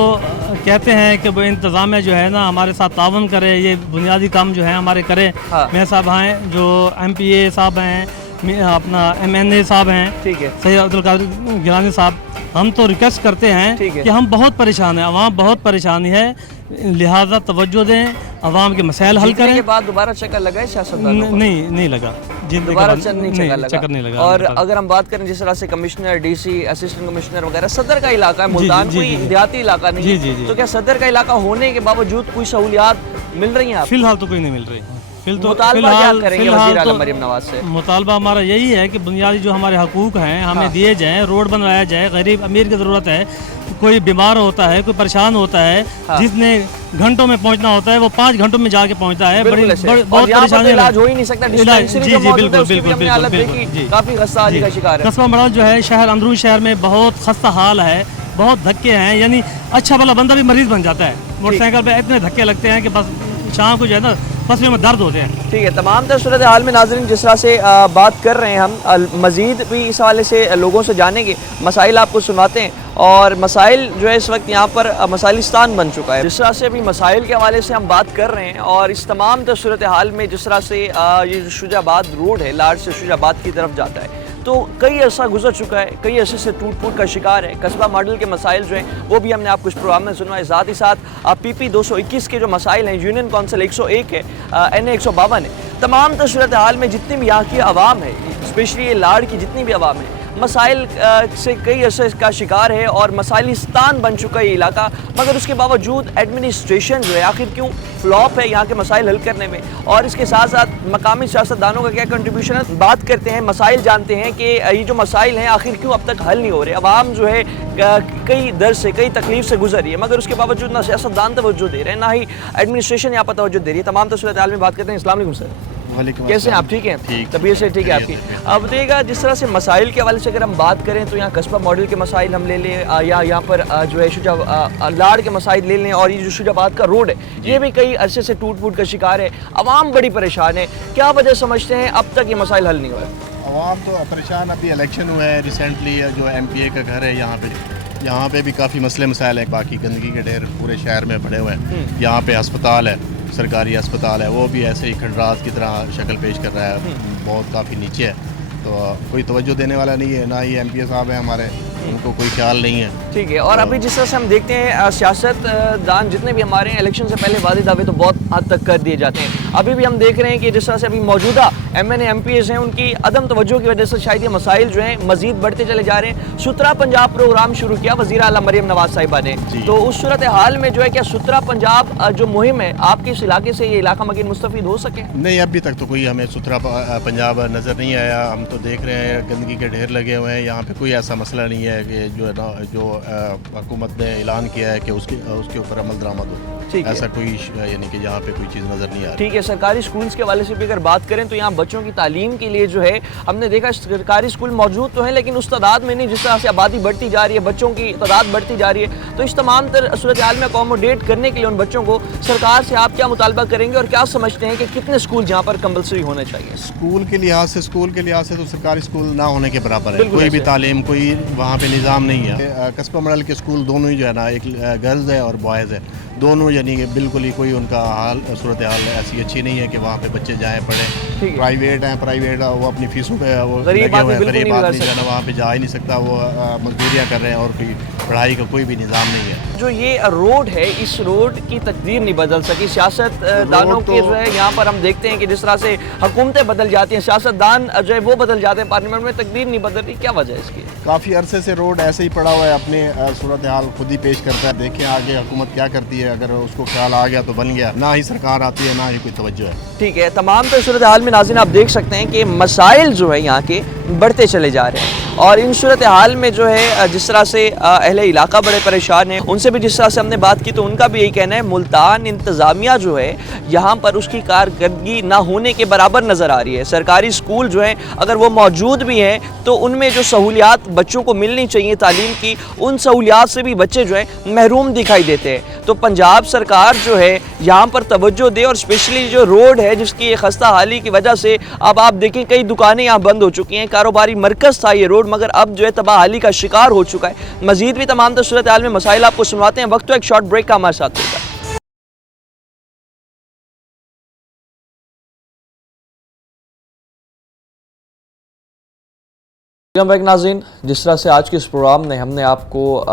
कहते हैं कि वो इंतजामिया जो है ना हमारे साथ ताउन करे, ये बुनियादी काम जो है हमारे करे। मैं साहब हैं, जो MPA साहब हैं, अपना MNA साहब हैं, ठीक है, सैयद अब्दुल कादिर गिलानी साहब, हम तो रिक्वेस्ट करते हैं कि हम बहुत परेशान हैं, अवाम बहुत परेशानी है, लिहाजा तवज्जो दें, अवाम के मसाइल हल करें। के बाद दोबारा चक्कर लगाए सियासतदानों को? नहीं लगा। दोबारा चक्कर नहीं लगा। और लगा। अगर हम बात करें जिस तरह से कमिश्नर, डीसी, असिस्टेंट कमिश्नर वगैरह, सदर का इलाका है मुल्तान, कोई देहाती इलाका नहीं है, तो क्या सदर का इलाका होने के बावजूद कोई सहूलियात मिल रही हैं? फिलहाल तो कोई नहीं मिल रही। मुतालबा क्या करेंगे वज़ीर आला मरियम नवाज से? मुतालबा हमारा यही है कि बुनियादी जो हमारे हकूक हैं हमें दिए जाएं, रोड बनवाया जाए। गरीब अमीर की ज़रूरत है, कोई बीमार होता है, कोई परेशान होता है, जिसने घंटों में पहुंचना होता है वो 5 घंटों में जाके पहुंचता है। बहुत परेशानी, इलाज हो ही नहीं सकता। काफी खस्ता हाली का शिकार है। कस्बा मड़ल जो है शहर, अंदरून शहर में बहुत खस्ता हाल है, बहुत धक्के हैं, यानी अच्छा वाला बंदा भी मरीज बन जाता है। मोटरसाइकिल पे इतने धक्के लगते हैं कि बस शाम को जो है ना पसलियों में दर्द होते हैं। ठीक है, तमाम तर सूरत हाल में नाज़रीन जिस तरह से बात कर रहे हैं हम, मज़ीद भी इस हवाले से लोगों से जानेंगे, मसाइल आपको सुनाते हैं। और मसाइल जो है इस वक्त यहाँ पर मसाइलिस्तान बन चुका है। जिस तरह से अभी मसाइल के हवाले से हम बात कर रहे हैं और इस तमाम तर सूरत हाल में जिस तरह से ये जो शुजाबाद रोड है, लाड़ से शुजाबाद की तरफ जाता है, तो कई अरसा गुजर चुका है, कई अरसे से टूट फूट का शिकार है। कस्बा मॉडल के मसाइल जो हैं वो भी हमने आपको इस प्रोग्राम में सुनवाए। साथ ही साथ PP 221 के जो मसाइल हैं, यूनियन कौंसिल 101 है, NA 152 है, तमाम तर सूरत हाल में जितनी भी यहाँ की आवाम है, स्पेशली ये लाड़ की जितनी भी आवाम है, मसाइल से कई अरसे का शिकार है और मसाइलिस्तान बन चुका है ये इलाका। मगर उसके बावजूद एडमिनिस्ट्रेशन जो है आखिर क्यों फ्लॉप है यहाँ के मसाइल हल करने में, और इसके साथ साथ मकामी सियासतदानों का क्या कंट्रीब्यूशन है। बात करते हैं, मसाइल जानते हैं कि ये जो मसाइल हैं आखिर क्यों अब तक हल नहीं हो रहे। आवाम जो है कई दर्द से, कई तकलीफ से गुजर रही है, मगर उसके बावजूद ना सियासतदान तवज्जो दे रहे हैं, ना ही एडमिनिस्ट्रेशन यहाँ पर तवज्जो दे रही है। तमाम सूरत हाल में बात करते हैं। अस्सलाम वालेकुम सर, कैसे हैं आप? ठीक हैं? ठीक, तबीयत से ठीक है आपकी? अब बताइएगा, जिस तरह से मसाइल के हवाले से अगर हम बात करें तो यहाँ कस्बा मॉडल के मसाइल हम ले लें, या यहाँ पर जो है लाड़ के मसाइल ले लें, और ये जो शुजाबाद का रोड है ये भी कई अरसे से टूट फूट का शिकार है। आवाम बड़ी परेशान है, क्या वजह समझते हैं अब तक ये मसाइल हल नहीं हुए? आवाम तो परेशान, अभी इलेक्शन हुए हैं रिसेंटली, जो MPA का घर है यहाँ पे भी काफ़ी मसले मसाइल है। बाकी गंदगी के ढेर पूरे शहर में पड़े हुए हैं। यहाँ पे अस्पताल है, सरकारी अस्पताल है, वो भी ऐसे ही खंडरात की तरह शक्ल पेश कर रहा है, बहुत काफ़ी नीचे है, तो कोई तवज्जो देने वाला नहीं है। ना ही MPA साहब हैं हमारे, उनको कोई ख्याल नहीं है। ठीक है, और अभी जिस तरह से हम देखते हैं सियासतदान जितने भी हमारे हैं, इलेक्शन से पहले वादे दावे तो बहुत हद तक कर दिए जाते हैं। अभी भी हम देख रहे हैं कि जिस तरह से अभी मौजूदा MNA MPs हैं, उनकी अदम तवज्जो की वजह से शायद ये मसाइल जो हैं मजीद बढ़ते चले जा रहे हैं। सुथरा पंजाब प्रोग्राम शुरू किया वज़ीर आला मरियम नवाज साहिबा ने, तो उस सूरत हाल में जो है क्या सुथरा पंजाब जो मुहिम है आपके इस इलाके से ये इलाका मजीद मुस्तफीद हो सके? नहीं, अभी तक तो कोई हमें सुथरा पंजाब नज़र नहीं आया। हम तो देख रहे हैं गंदगी के ढेर लगे हुए हैं, यहाँ पे कोई ऐसा मसला नहीं है कि जो है ना, जो हुकूमत ने ऐलान किया है कि उसके ऊपर अमल दरामद हो, ऐसा कोई यानी कि यहाँ पे कोई चीज़ नज़र नहीं आ रही। ठीक है, सरकारी स्कूल्स के हवाले से भी अगर बात करें तो यहाँ बच्चों की तालीम के लिए जो है हमने देखा सरकारी स्कूल मौजूद तो हैं, लेकिन उस तादाद में नहीं। जिस तरह से आबादी बढ़ती जा रही है, बच्चों की तादाद बढ़ती जा रही है, तो इस तमाम सूरत हाल में अकोमोडेट करने के लिए उन बच्चों को सरकार से आप क्या मुतालबा करेंगे, और क्या समझते हैं कि कितने स्कूल यहाँ पर कंपल्सरी होने चाहिए? स्कूल के लिहाज से तो सरकारी स्कूल ना होने के बराबर है। कोई भी तालीम, कोई वहाँ पे निज़ाम नहीं है। कस्बा मॉडल के स्कूल दोनों ही जो है ना, एक गर्ल्स है और बॉयज़ है, दोनों, यानी कि बिल्कुल ही कोई उनका सूरत हाल ऐसी अच्छी नहीं है कि वहाँ पे बच्चे जाएँ पढ़ें। प्राइवेट हैं, प्राइवेट वो अपनी फीसों पे वो गरीब आदमी जाना वहाँ पे जा ही नहीं सकता, वो मजदूरियाँ कर रहे हैं और कोई पढ़ाई का कोई भी निज़ाम नहीं है। जो ये रोड है, इस रोड की तकदीर नहीं बदल सकी। सियासतदानों के जो है यहाँ पर हम देखते हैं कि जिस तरह से हुकूमतें बदल जाती हैं, सियासतदान जो है वो बदल जाते हैं, पार्लियामेंट में तकदीर नहीं बदल रही, क्या वजह है इसकी? काफ़ी अरसे से रोड ऐसे ही पड़ा हुआ है, अपने सूरत हाल खुद ही पेश करता है। देखें आगे हुकूमत क्या करती है, अगर उसको ख्याल आ गया तो बन गया, ना ही सरकार आती है, ना ही कोई तवज्जो है। ठीक है, तमाम तो सूरत हाल में नाज़रीन आप देख सकते हैं कि मसाइल जो है यहाँ के बढ़ते चले जा रहे हैं, और इन सूरत हाल में जो है जिस तरह से अहले इलाका बड़े परेशान हैं। उनसे भी जिस तरह से हमने बात की तो उनका भी यही कहना है, मुल्तान इंतज़ामिया जो है यहाँ पर उसकी कारकर्दगी ना होने के बराबर नज़र आ रही है। सरकारी स्कूल जो हैं अगर वो मौजूद भी हैं तो उनमें जो सहूलियात बच्चों को मिलनी चाहिए तालीम की, उन सहूलियात से भी बच्चे जो हैं महरूम दिखाई देते हैं। तो पंजाब सरकार जो है यहाँ पर तवज्जो दे, और स्पेशली जो रोड है जिसकी ये खस्ता हाली की वजह से अब आप देखें कई दुकानें यहाँ बंद हो चुकी हैं, कारोबारी मरकज़ था ये रोड, मगर अब जो है तबाहाली का शिकार हो चुका है। मज़ीद भी तमाम सूरत हाल में मसाइल आपको सुनवाते हैं। वक्त तो एक शॉर्ट ब्रेक का हमारे साथ होगा। वेलकम बैक नाज़रीन, जिस तरह से आज के इस प्रोग्राम में हमने आपको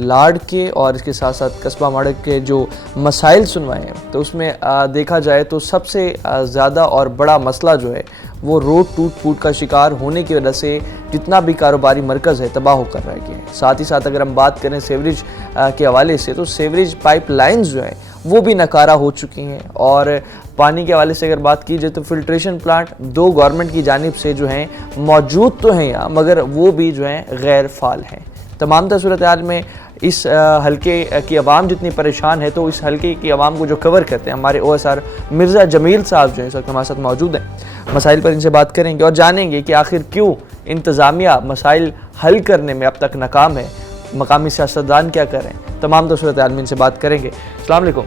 लाड़ के और इसके साथ साथ कस्बा मड़क के जो मसाइल सुनवाए हैं, तो उसमें देखा जाए तो सबसे ज़्यादा और बड़ा मसला जो है वो रोड टूट फूट का शिकार होने की वजह से जितना भी कारोबारी मरकज़ है तबाह होकर रह गए हैं। साथ ही साथ अगर हम बात करें सीवरेज के हवाले से, तो सीवरेज पाइप लाइन्स जो हैं वो भी नकारा हो चुकी हैं। और पानी के हवाले से अगर बात की जाए तो फिल्ट्रेशन प्लांट 2 गवर्नमेंट की जानिब से जो हैं मौजूद तो हैं यहाँ, मगर वो भी जो हैं गैर फाल हैं। तमाम सूरत हाल में इस हल्के की आवाम जितनी परेशान है, तो इस हल्के की आवाम को जो कवर करते हैं हमारे OSR मिर्ज़ा जमील साहब जो हैं इस वक्त हमारे साथ मौजूद हैं। मसाइल पर इनसे बात करेंगे और जानेंगे कि आखिर क्यों इंतज़ामिया मसाइल हल करने में अब तक नाकाम है, मकामी सियासतदान क्या करें। तमाम सूरत हाल में इनसे बात करेंगे। अस्सलाम वालेकुम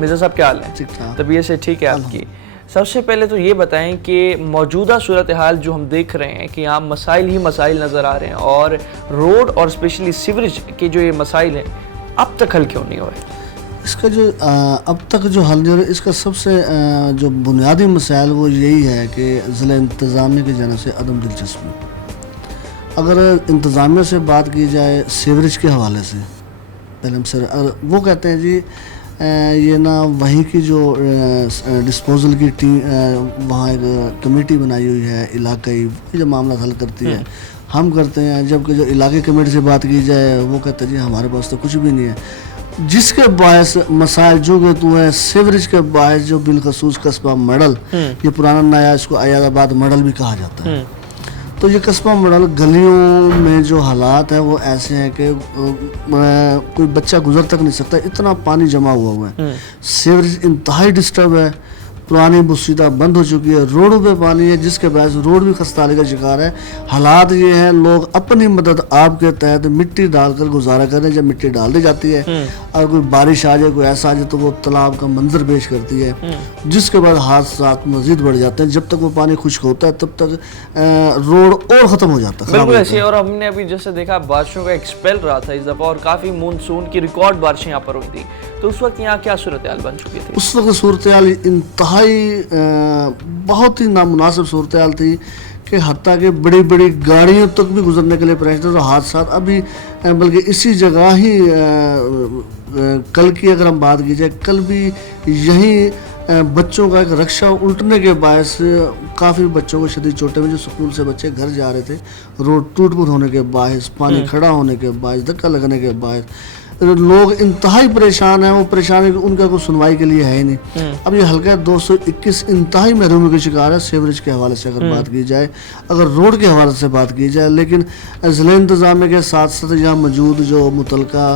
मिर्ज़ा साहब, क्या हाल है? ठीक ठाक। तबीयत से ठीक है आपकी? सबसे पहले तो ये बताएं कि मौजूदा सूरत हाल जो हम देख रहे हैं कि यहाँ मसाइल ही मसाइल नज़र आ रहे हैं, और रोड और स्पेशली सीवरेज के जो ये मसाइल हैं अब तक हल क्यों नहीं हुए? इसका जो अब तक जो हल जो है, इसका सबसे जो बुनियादी मसाइल वो यही है कि ज़िला इंतज़ामिया की जानिब से अदम दिलचस्पी। अगर इंतज़ामिया से बात की जाए सीवरेज के हवाले से, पहले हम सर वो कहते हैं जी ये ना वहीं की जो डिस्पोजल की टीम वहाँ एक कमेटी बनाई हुई है इलाकाई, जो मामला हल करती है, हम करते हैं। जबकि जो इलाके कमेटी से बात की जाए वो कहते हैं जी हमारे पास तो कुछ भी नहीं है, जिसके बायस मसाइल जो कि तो है सीवरेज के बायस जो बिलखसूस कस्बा मॉडल, ये पुराना नया इसको अयादाबाद मॉडल भी कहा जाता है। तो ये कस्बा मॉडल गलियों में जो हालात हैं वो ऐसे हैं कि कोई बच्चा गुजर तक नहीं सकता, इतना पानी जमा हुआ है। सीवरेज इंतहाई डिस्टर्ब है, पुरानी बुसीदा बंद हो चुकी है, रोडों पे पानी है जिसके बायस रोड भी खस्ताली का शिकार है। हालात ये हैं, लोग अपनी मदद आप के तहत मिट्टी डालकर गुजारा कर रहे हैं। जब मिट्टी डाल दी जाती है, अगर कोई बारिश आ जाए, कोई ऐसा आ जाए, तो वो तालाब का मंजर पेश करती है, जिसके बाद हादसात मजीद बढ़ जाते हैं। जब तक वो पानी खुश्क होता है तब तक रोड और ख़त्म हो जाता है। बिल्कुल ऐसे। और हमने अभी जैसे देखा बारिशों का एक स्पेल रहा था इस दफ़ा, और काफ़ी मानसून की रिकॉर्ड बारिशें यहाँ पर हुई थी, तो उस वक्त यहाँ क्या सूरत हाल बन चुकी थी? उस वक्त सूरत हाल इंतहाई बहुत ही नामुनासिब सूरत हाल थी कि हत्ता कि बड़ी बड़ी गाड़ियों तक भी गुजरने के लिए परेशान। और हादसा अभी बल्कि इसी जगह ही कल की अगर हम बात की जाए, कल भी यहीं बच्चों का एक रक्षा उल्टने के बायस काफ़ी बच्चों को शदीद चोटें में, जो स्कूल से बच्चे घर जा रहे थे, रोड टूट फूट होने के बायस, पानी खड़ा होने के बायस, धक्का लगने के बायस लोग इंतहाई परेशान हैं। वो परेशानी उनका कोई सुनवाई के लिए है ही नहीं। अब ये हल्का 221 इंतहाई महरूमी का शिकार है सीवरेज के हवाले से अगर बात की जाए, अगर रोड के हवाले से बात की जाए। लेकिन ज़िला इंतज़ामिया के साथ साथ यहाँ मौजूद जो मुतलका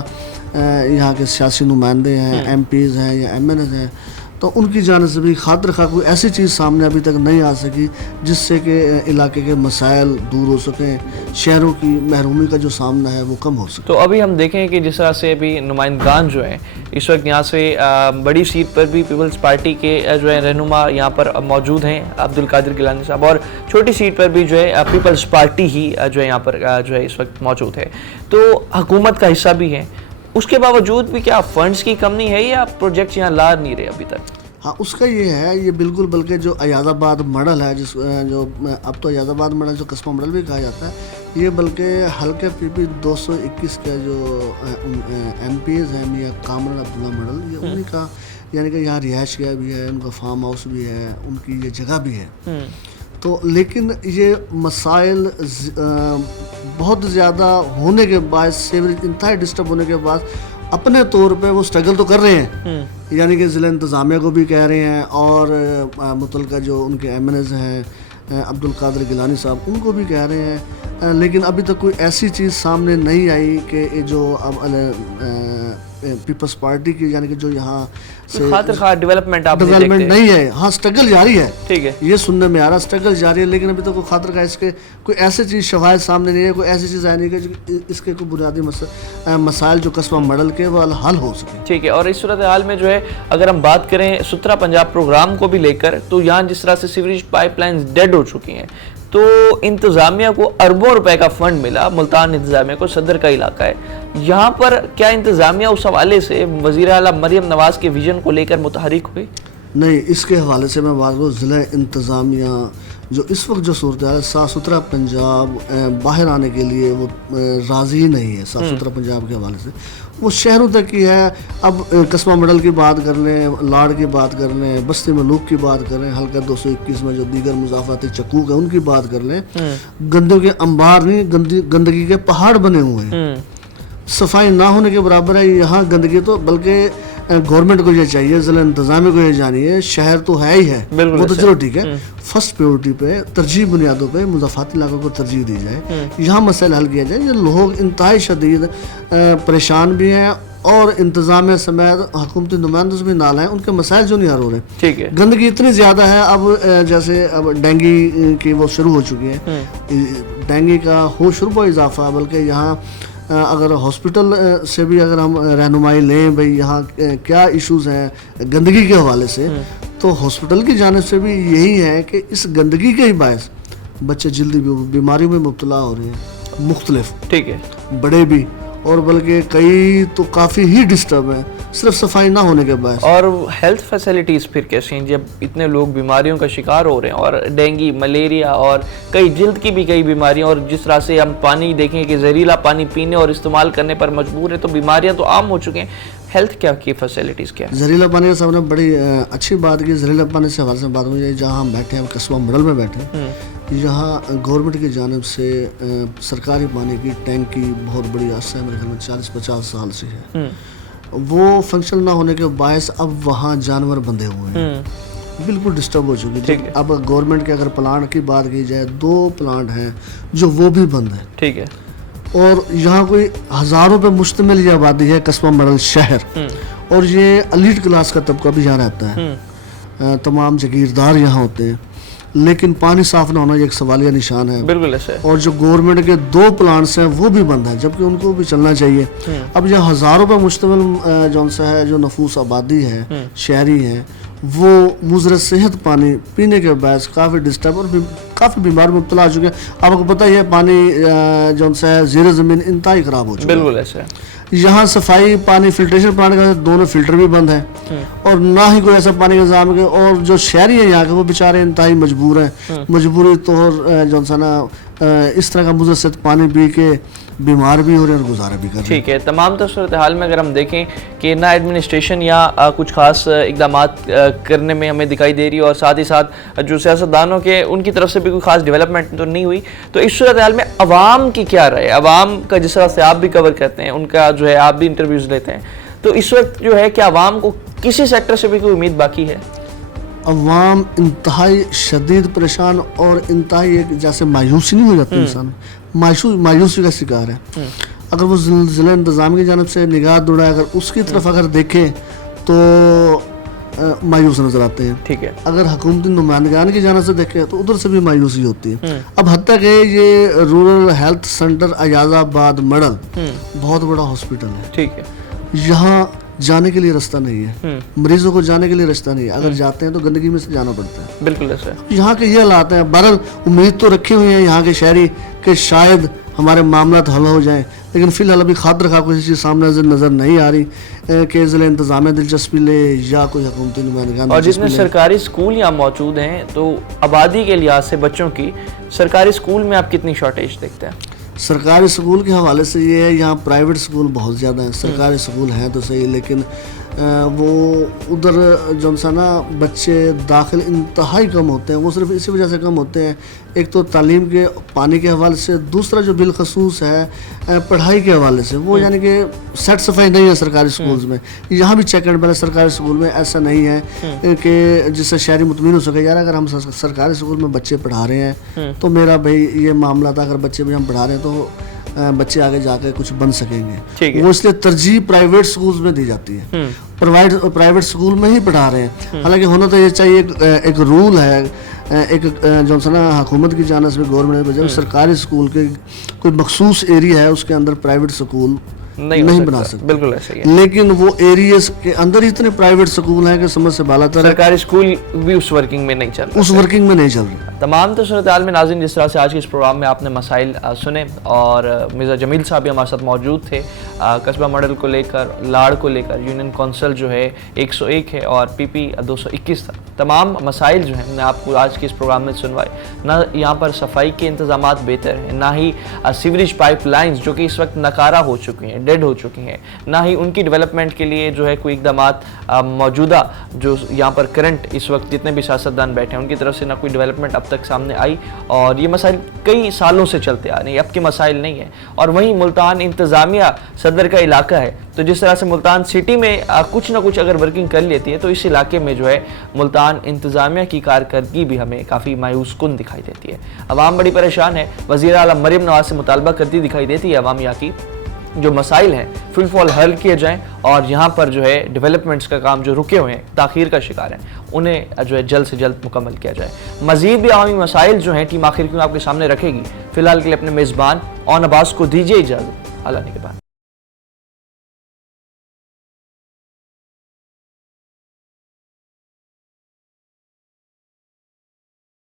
यहाँ के सियासी नुमाइंदे हैं, MPs हैं या MNs हैं, तो उनकी जानिब से भी खातिर खा कोई ऐसी चीज़ सामने अभी तक नहीं आ सकी जिससे कि इलाके के मसाइल दूर हो सकें, शहरों की महरूमी का जो सामना है वो कम हो सके। तो अभी हम देखें कि जिस तरह से अभी नुमाइंदगान जो हैं इस वक्त यहाँ से बड़ी सीट पर भी पीपल्स पार्टी के जो है रहनुमा यहाँ पर मौजूद हैं, अब्दुल कादिर गिलानी साहब, और छोटी सीट पर भी जो है पीपल्स पार्टी ही जो है यहाँ पर जो है इस वक्त मौजूद है, तो हुकूमत का हिस्सा भी है। उसके बावजूद भी क्या फंड्स की कमी है या प्रोजेक्ट्स यहाँ ला नहीं रहे अभी तक? हाँ, उसका ये है, ये बिल्कुल, बल्कि जो अयादाबाद मॉडल है, जिस जो अब तो अयादाबाद मॉडल जो कस्बा मॉडल भी कहा जाता है, ये बल्कि हल्के PP 221 के जो MPs हैं, मियां कामरान अब्दुल्ला मॉडल, ये उन्हीं का, यानी कि यहाँ रिहाइश गया भी है, उनका फार्म हाउस भी है, उनकी ये जगह भी है। तो लेकिन ये मसाइल बहुत ज़्यादा होने के बाद, सीवरेज इंतहाई डिस्टर्ब होने के बाद अपने तौर पे वो स्ट्रगल तो कर रहे हैं, यानी कि ज़िला इंतज़ामिया को भी कह रहे हैं, और मुतलका जो उनके MNs हैं अब्दुल कादिर गिलानी साहब, उनको भी कह रहे हैं। लेकिन अभी तक कोई ऐसी चीज़ सामने नहीं आई कि जो अब पीपल्स पार्टी की, यानी कि जो यहाँ से डेवलपमेंट नहीं है। हाँ, स्ट्रगल जारी है, ठीक है, ये सुनने में आ रहा, स्ट्रगल जारी है, लेकिन अभी तक कोई खातिर का इसके कोई ऐसी चीज़ शवायद सामने नहीं है, कोई ऐसी चीज़ आई नहीं कि इसके कोई बुनियादी मसाइल जो कस्बा मॉडल के वो हल हो सके। ठीक है। और इस सूरत हाल में जो है अगर हम बात करें सुथरा पंजाब प्रोग्राम को भी लेकर, तो यहाँ जिस तरह से सीवरेज पाइपलाइंस डेड हो चुकी हैं, तो इंतज़ामिया को अरबों रुपए का फंड मिला, मुल्तान इंतज़ामिया को सदर का इलाका है, यहाँ पर क्या इंतज़ामिया उस हवाले से वज़ीर आला मरियम नवाज़ के विजन को लेकर मुतहरिक हुई? نہیں، اس کے حوالے سے میں بات کروں، ضلع انتظامیہ جو اس وقت جو صورتحال ہے، صاف ستھرا پنجاب باہر آنے کے لیے وہ راضی ہی نہیں ہے صاف ستھرا پنجاب کے حوالے سے، وہ شہروں تک کی ہے. اب قصبہ مڈل کی بات کر لیں، لاڑ کی بات کر لیں، بستی ملوک کی بات کر لیں، حلقہ 221 میں جو دیگر مضافاتی چکوک ہیں ان کی بات کر لیں، گندوں کے انبار نہیں، گندگی کے پہاڑ بنے ہوئے ہیں. صفائی نہ ہونے کے برابر ہے یہاں گندگی. تو بلکہ گورنمنٹ کو یہ چاہیے، ضلع انتظامیہ کو یہ جانیے، شہر تو ہے ہی ہے، وہ تو چلو ٹھیک ہے، فرسٹ پریورٹی پہ ترجیح بنیادوں پہ مضافاتی علاقوں کو ترجیح دی جائے، یہاں مسائل حل کیا جائے. یہ لوگ انتہائی شدید پریشان بھی ہیں اور انتظامیہ سمیت حکومتی نمائندوں سے بھی نال ہیں، ان کے مسائل جو نہیں حل ہو رہے. ٹھیک ہے، گندگی اتنی زیادہ ہے اب، جیسے اب ڈینگی کی وہ شروع ہو چکی ہے، ڈینگی کا ہو شروع اضافہ، بلکہ یہاں اگر ہاسپٹل سے بھی اگر ہم رہنمائی لیں بھئی یہاں کیا ایشوز ہیں گندگی کے حوالے سے، تو ہاسپٹل کی جانب سے بھی یہی ہے کہ اس گندگی کے ہی باعث بچے جلدی بیماریوں میں مبتلا ہو رہے ہیں، مختلف، ٹھیک ہے، بڑے بھی، اور بلکہ کئی تو کافی ہی ڈسٹرب ہیں صرف صفائی نہ ہونے کے باعث. اور ہیلتھ فیسلٹیز پھر کیسے ہیں جب اتنے لوگ بیماریوں کا شکار ہو رہے ہیں، اور ڈینگی، ملیریا اور کئی جلد کی بھی کئی بیماریاں، اور جس طرح سے ہم پانی دیکھیں کہ زہریلا پانی پینے اور استعمال کرنے پر مجبور ہے، تو بیماریاں تو عام ہو چکے ہیں. ہیلتھ کیا کی فیسلٹیز کیا ہے؟ زہریلا پانی کا صاحب نے بڑی اچھی بات کی. زہریلا پانی سے حوالے سے بات ہوئی ہے، جہاں ہم بیٹھے ہیں قصبہ مڈل میں بیٹھے ہیں، یہاں گورنمنٹ کی جانب سے سرکاری پانی کی ٹینک کی بہت بڑی آسا ہے، میرے خیال میں 40-50 سال سے ہے. وہ فنکشن نہ ہونے کے باعث اب وہاں جانور بندھے ہوئے ہیں، بالکل ڈسٹرب ہو چکی ہے. اب گورنمنٹ کے اگر پلانٹ کی بات کی جائے، 2 پلانٹ ہیں جو وہ بھی بند ہیں. ٹھیک ہے، اور یہاں کوئی ہزاروں پہ مشتمل یہ آبادی ہے قصبہ مڈل شہر، اور یہ ایلیٹ کلاس کا طبقہ بھی یہاں رہتا ہے، تمام جاگیردار یہاں ہوتے ہیں، لیکن پانی صاف نہ ہونا یہ ایک سوالیہ نشان ہے. بالکل ایسے. اور جو گورنمنٹ کے 2 پلانٹس ہیں وہ بھی بند ہیں، جبکہ ان کو بھی چلنا چاہیے. اب یہ ہزاروں پہ مشتمل جون سا ہے جو نفوس آبادی ہے، شہری ہیں، وہ مضر صحت پانی پینے کے باعث کافی ڈسٹرب اور کافی بیمار مبتلا ہو چکے ہیں. آپ کو پتہ ہی ہے پانی جون سا ہے زیر زمین انتہائی خراب ہو چکا ہے. بالکل ایسے. یہاں صفائی پانی فلٹریشن پلانٹ کا دونوں فلٹر بھی بند ہیں، اور نہ ہی کوئی ایسا پانی کا انتظام ہے. اور جو شہری ہیں یہاں کے وہ بیچارے انتہائی مجبور ہیں، مجبوری طور جو سا نا اس طرح کا مضر صحت پانی پی کے بیمار بھی ہو رہے ہیں اور گزارا بھی کر رہے ہیں. ٹھیک ہے. تمام صورتحال میں اگر ہم دیکھیں کہ نہ ایڈمنسٹریشن یا کچھ خاص اقدامات کرنے میں ہمیں دکھائی دے رہی ہے، اور ساتھ ہی ساتھ جو سیاستدانوں کے ان کی طرف سے بھی کوئی خاص ڈیولپمنٹ تو نہیں ہوئی، تو اس صورتحال میں عوام کی کیا رائے؟ عوام کا جس طرح سے آپ بھی کور کرتے ہیں، ان کا جو ہے آپ بھی انٹرویوز لیتے ہیں، تو اس وقت جو ہے کہ عوام کو کسی سیکٹر سے بھی کوئی امید باقی ہے؟ عوام انتہائی شدید پریشان اور انتہائی ایک جیسے مایوسی نہیں ہو جاتی انسان، مایوسی کا شکار ہے. اگر وہ ضلع انتظام کی جانب سے نگاہ دوڑائے، اگر اس کی طرف اگر دیکھیں تو مایوس نظر آتے ہیں. ٹھیک ہے. اگر حکومتی نمائندگان کی جانب سے دیکھیں تو ادھر سے بھی مایوسی ہوتی ہے. اب حتیٰ کہ یہ رورل ہیلتھ سینٹر ایاز آباد مڈل بہت بڑا ہاسپٹل ہے. ٹھیک ہے. یہاں جانے کے لیے رستہ نہیں ہے، مریضوں کو جانے کے لیے رستہ نہیں ہے. اگر جاتے ہیں تو گندگی میں سے جانا پڑتا ہے. بالکل ایسا. یہاں کے یہ حالات ہیں. بہرحال امید تو رکھے ہوئے ہیں یہاں کے شہری کہ شاید ہمارے معاملات حل ہو جائیں، لیکن فی الحال ابھی خاطر خواہ کوئی چیز سامنے نظر نہیں آ رہی کہ ضلع انتظامیہ دلچسپی لے یا کوئی حکومتی نمائندگان. اور جتنے سرکاری اسکول یہاں موجود ہیں تو آبادی کے لحاظ سے بچوں کی سرکاری اسکول میں آپ کتنی شارٹیج دیکھتے ہیں؟ سرکاری اسکول کے حوالے سے یہ ہے یہاں پرائیویٹ اسکول بہت زیادہ ہیں، سرکاری اسکول ہیں تو صحیح، لیکن وہ ادھر جو سا نا بچے داخل انتہائی کم ہوتے ہیں. وہ صرف اسی وجہ سے کم ہوتے ہیں، ایک تو تعلیم کے پانی کے حوالے سے، دوسرا جو بالخصوص ہے پڑھائی کے حوالے سے، وہ یعنی کہ سیٹ صفائی نہیں ہے سرکاری اسکولز میں. یہاں بھی چیک اینڈ بیلنس سرکاری اسکول میں ایسا نہیں ہے کہ جس سے شہری مطمئن ہو سکے یار اگر ہم سرکاری اسکول میں بچے پڑھا رہے ہیں تو میرا بھائی یہ معاملہ تھا، اگر بچے بھی ہم پڑھا رہے ہیں تو بچے آگے جا کے کچھ بن سکیں گے. وہ اس لیے ترجیح پرائیویٹ اسکولز میں دی جاتی ہے، پرائیویٹ اسکول میں ہی پڑھا رہے ہیں. حالانکہ ہونا تو یہ چاہیے، ایک رول ہے، ایک جو سا نا حکومت کی جانب سے گورنمنٹ سرکاری اسکول کے کوئی مخصوص ایریا ہے اس کے اندر پرائیویٹ اسکول नहीं बना सकते, बिल्कुल ऐसे ही है। लेकिन वो एरियाज के अंदर इतने प्राइवेट स्कूल हैं कि समझ से बाला तर सरकारी स्कूल भी उस वर्किंग में नहीं चल रहे, उस वर्किंग में नहीं चल रहे। तमाम तो सूरत हाल में नाज़रीन, जिस तरह से आज के इस प्रोग्राम में आपने मसाइल सुने और मिर्ज़ा जमील साहब भी हमारे साथ मौजूद थे, कस्बा मॉडल को लेकर, लाड़ को लेकर, यूनियन कौंसिल जो है 101 है और PP 221 था। तमाम मसाइल जो हैं हमने आपको आज के इस प्रोग्राम में सुनवाए। ना यहाँ पर सफाई के इंतजामात बेहतर हैं, ना ही सीवरेज पाइपलाइंस जो कि इस वक्त नकारा हो चुकी हैं, डेड हो चुकी हैं, ना ही उनकी डेवलपमेंट के लिए जो है कोई इकदामात मौजूदा जो यहाँ पर करंट इस वक्त जितने भी सियासतदान बैठे हैं उनकी तरफ से ना कोई डेवलपमेंट अब तक सामने आई, और ये मसाइल कई सालों से चलते आ रहे हैं, अब के मसाइल नहीं है। और वहीं मुल्तान इंतज़ामिया सदर का इलाका है, तो जिस तरह से मुल्तान सिटी में कुछ ना कुछ अगर वर्किंग कर लेती है तो इस इलाके में जो है मुल्तान इंतज़ामिया की कारकर्दगी भी हमें काफ़ी मायूस कुन दिखाई देती है। अवाम बड़ी परेशान है, वज़ीर आला मरियम नवाज से मुतालबा करती दिखाई देती है अवाम यहाँ की जो मसाइल हैं फुल फॉल हल किए जाएं और यहाँ पर जो है डेवलपमेंट्स का काम जो रुके हुए हैं, ताख़ीर का शिकार हैं, उन्हें जो है जल्द से जल्द मुकम्मल किया जाए। मज़ीद भी अवामी मसाइल जो हैं टीम आखिर क्यों आपके सामने रखेगी। फ़िलहाल के लिए अपने मेज़बान ऑन अब्बास को दीजिए इजाज़त। अल्लाह ने के बाद।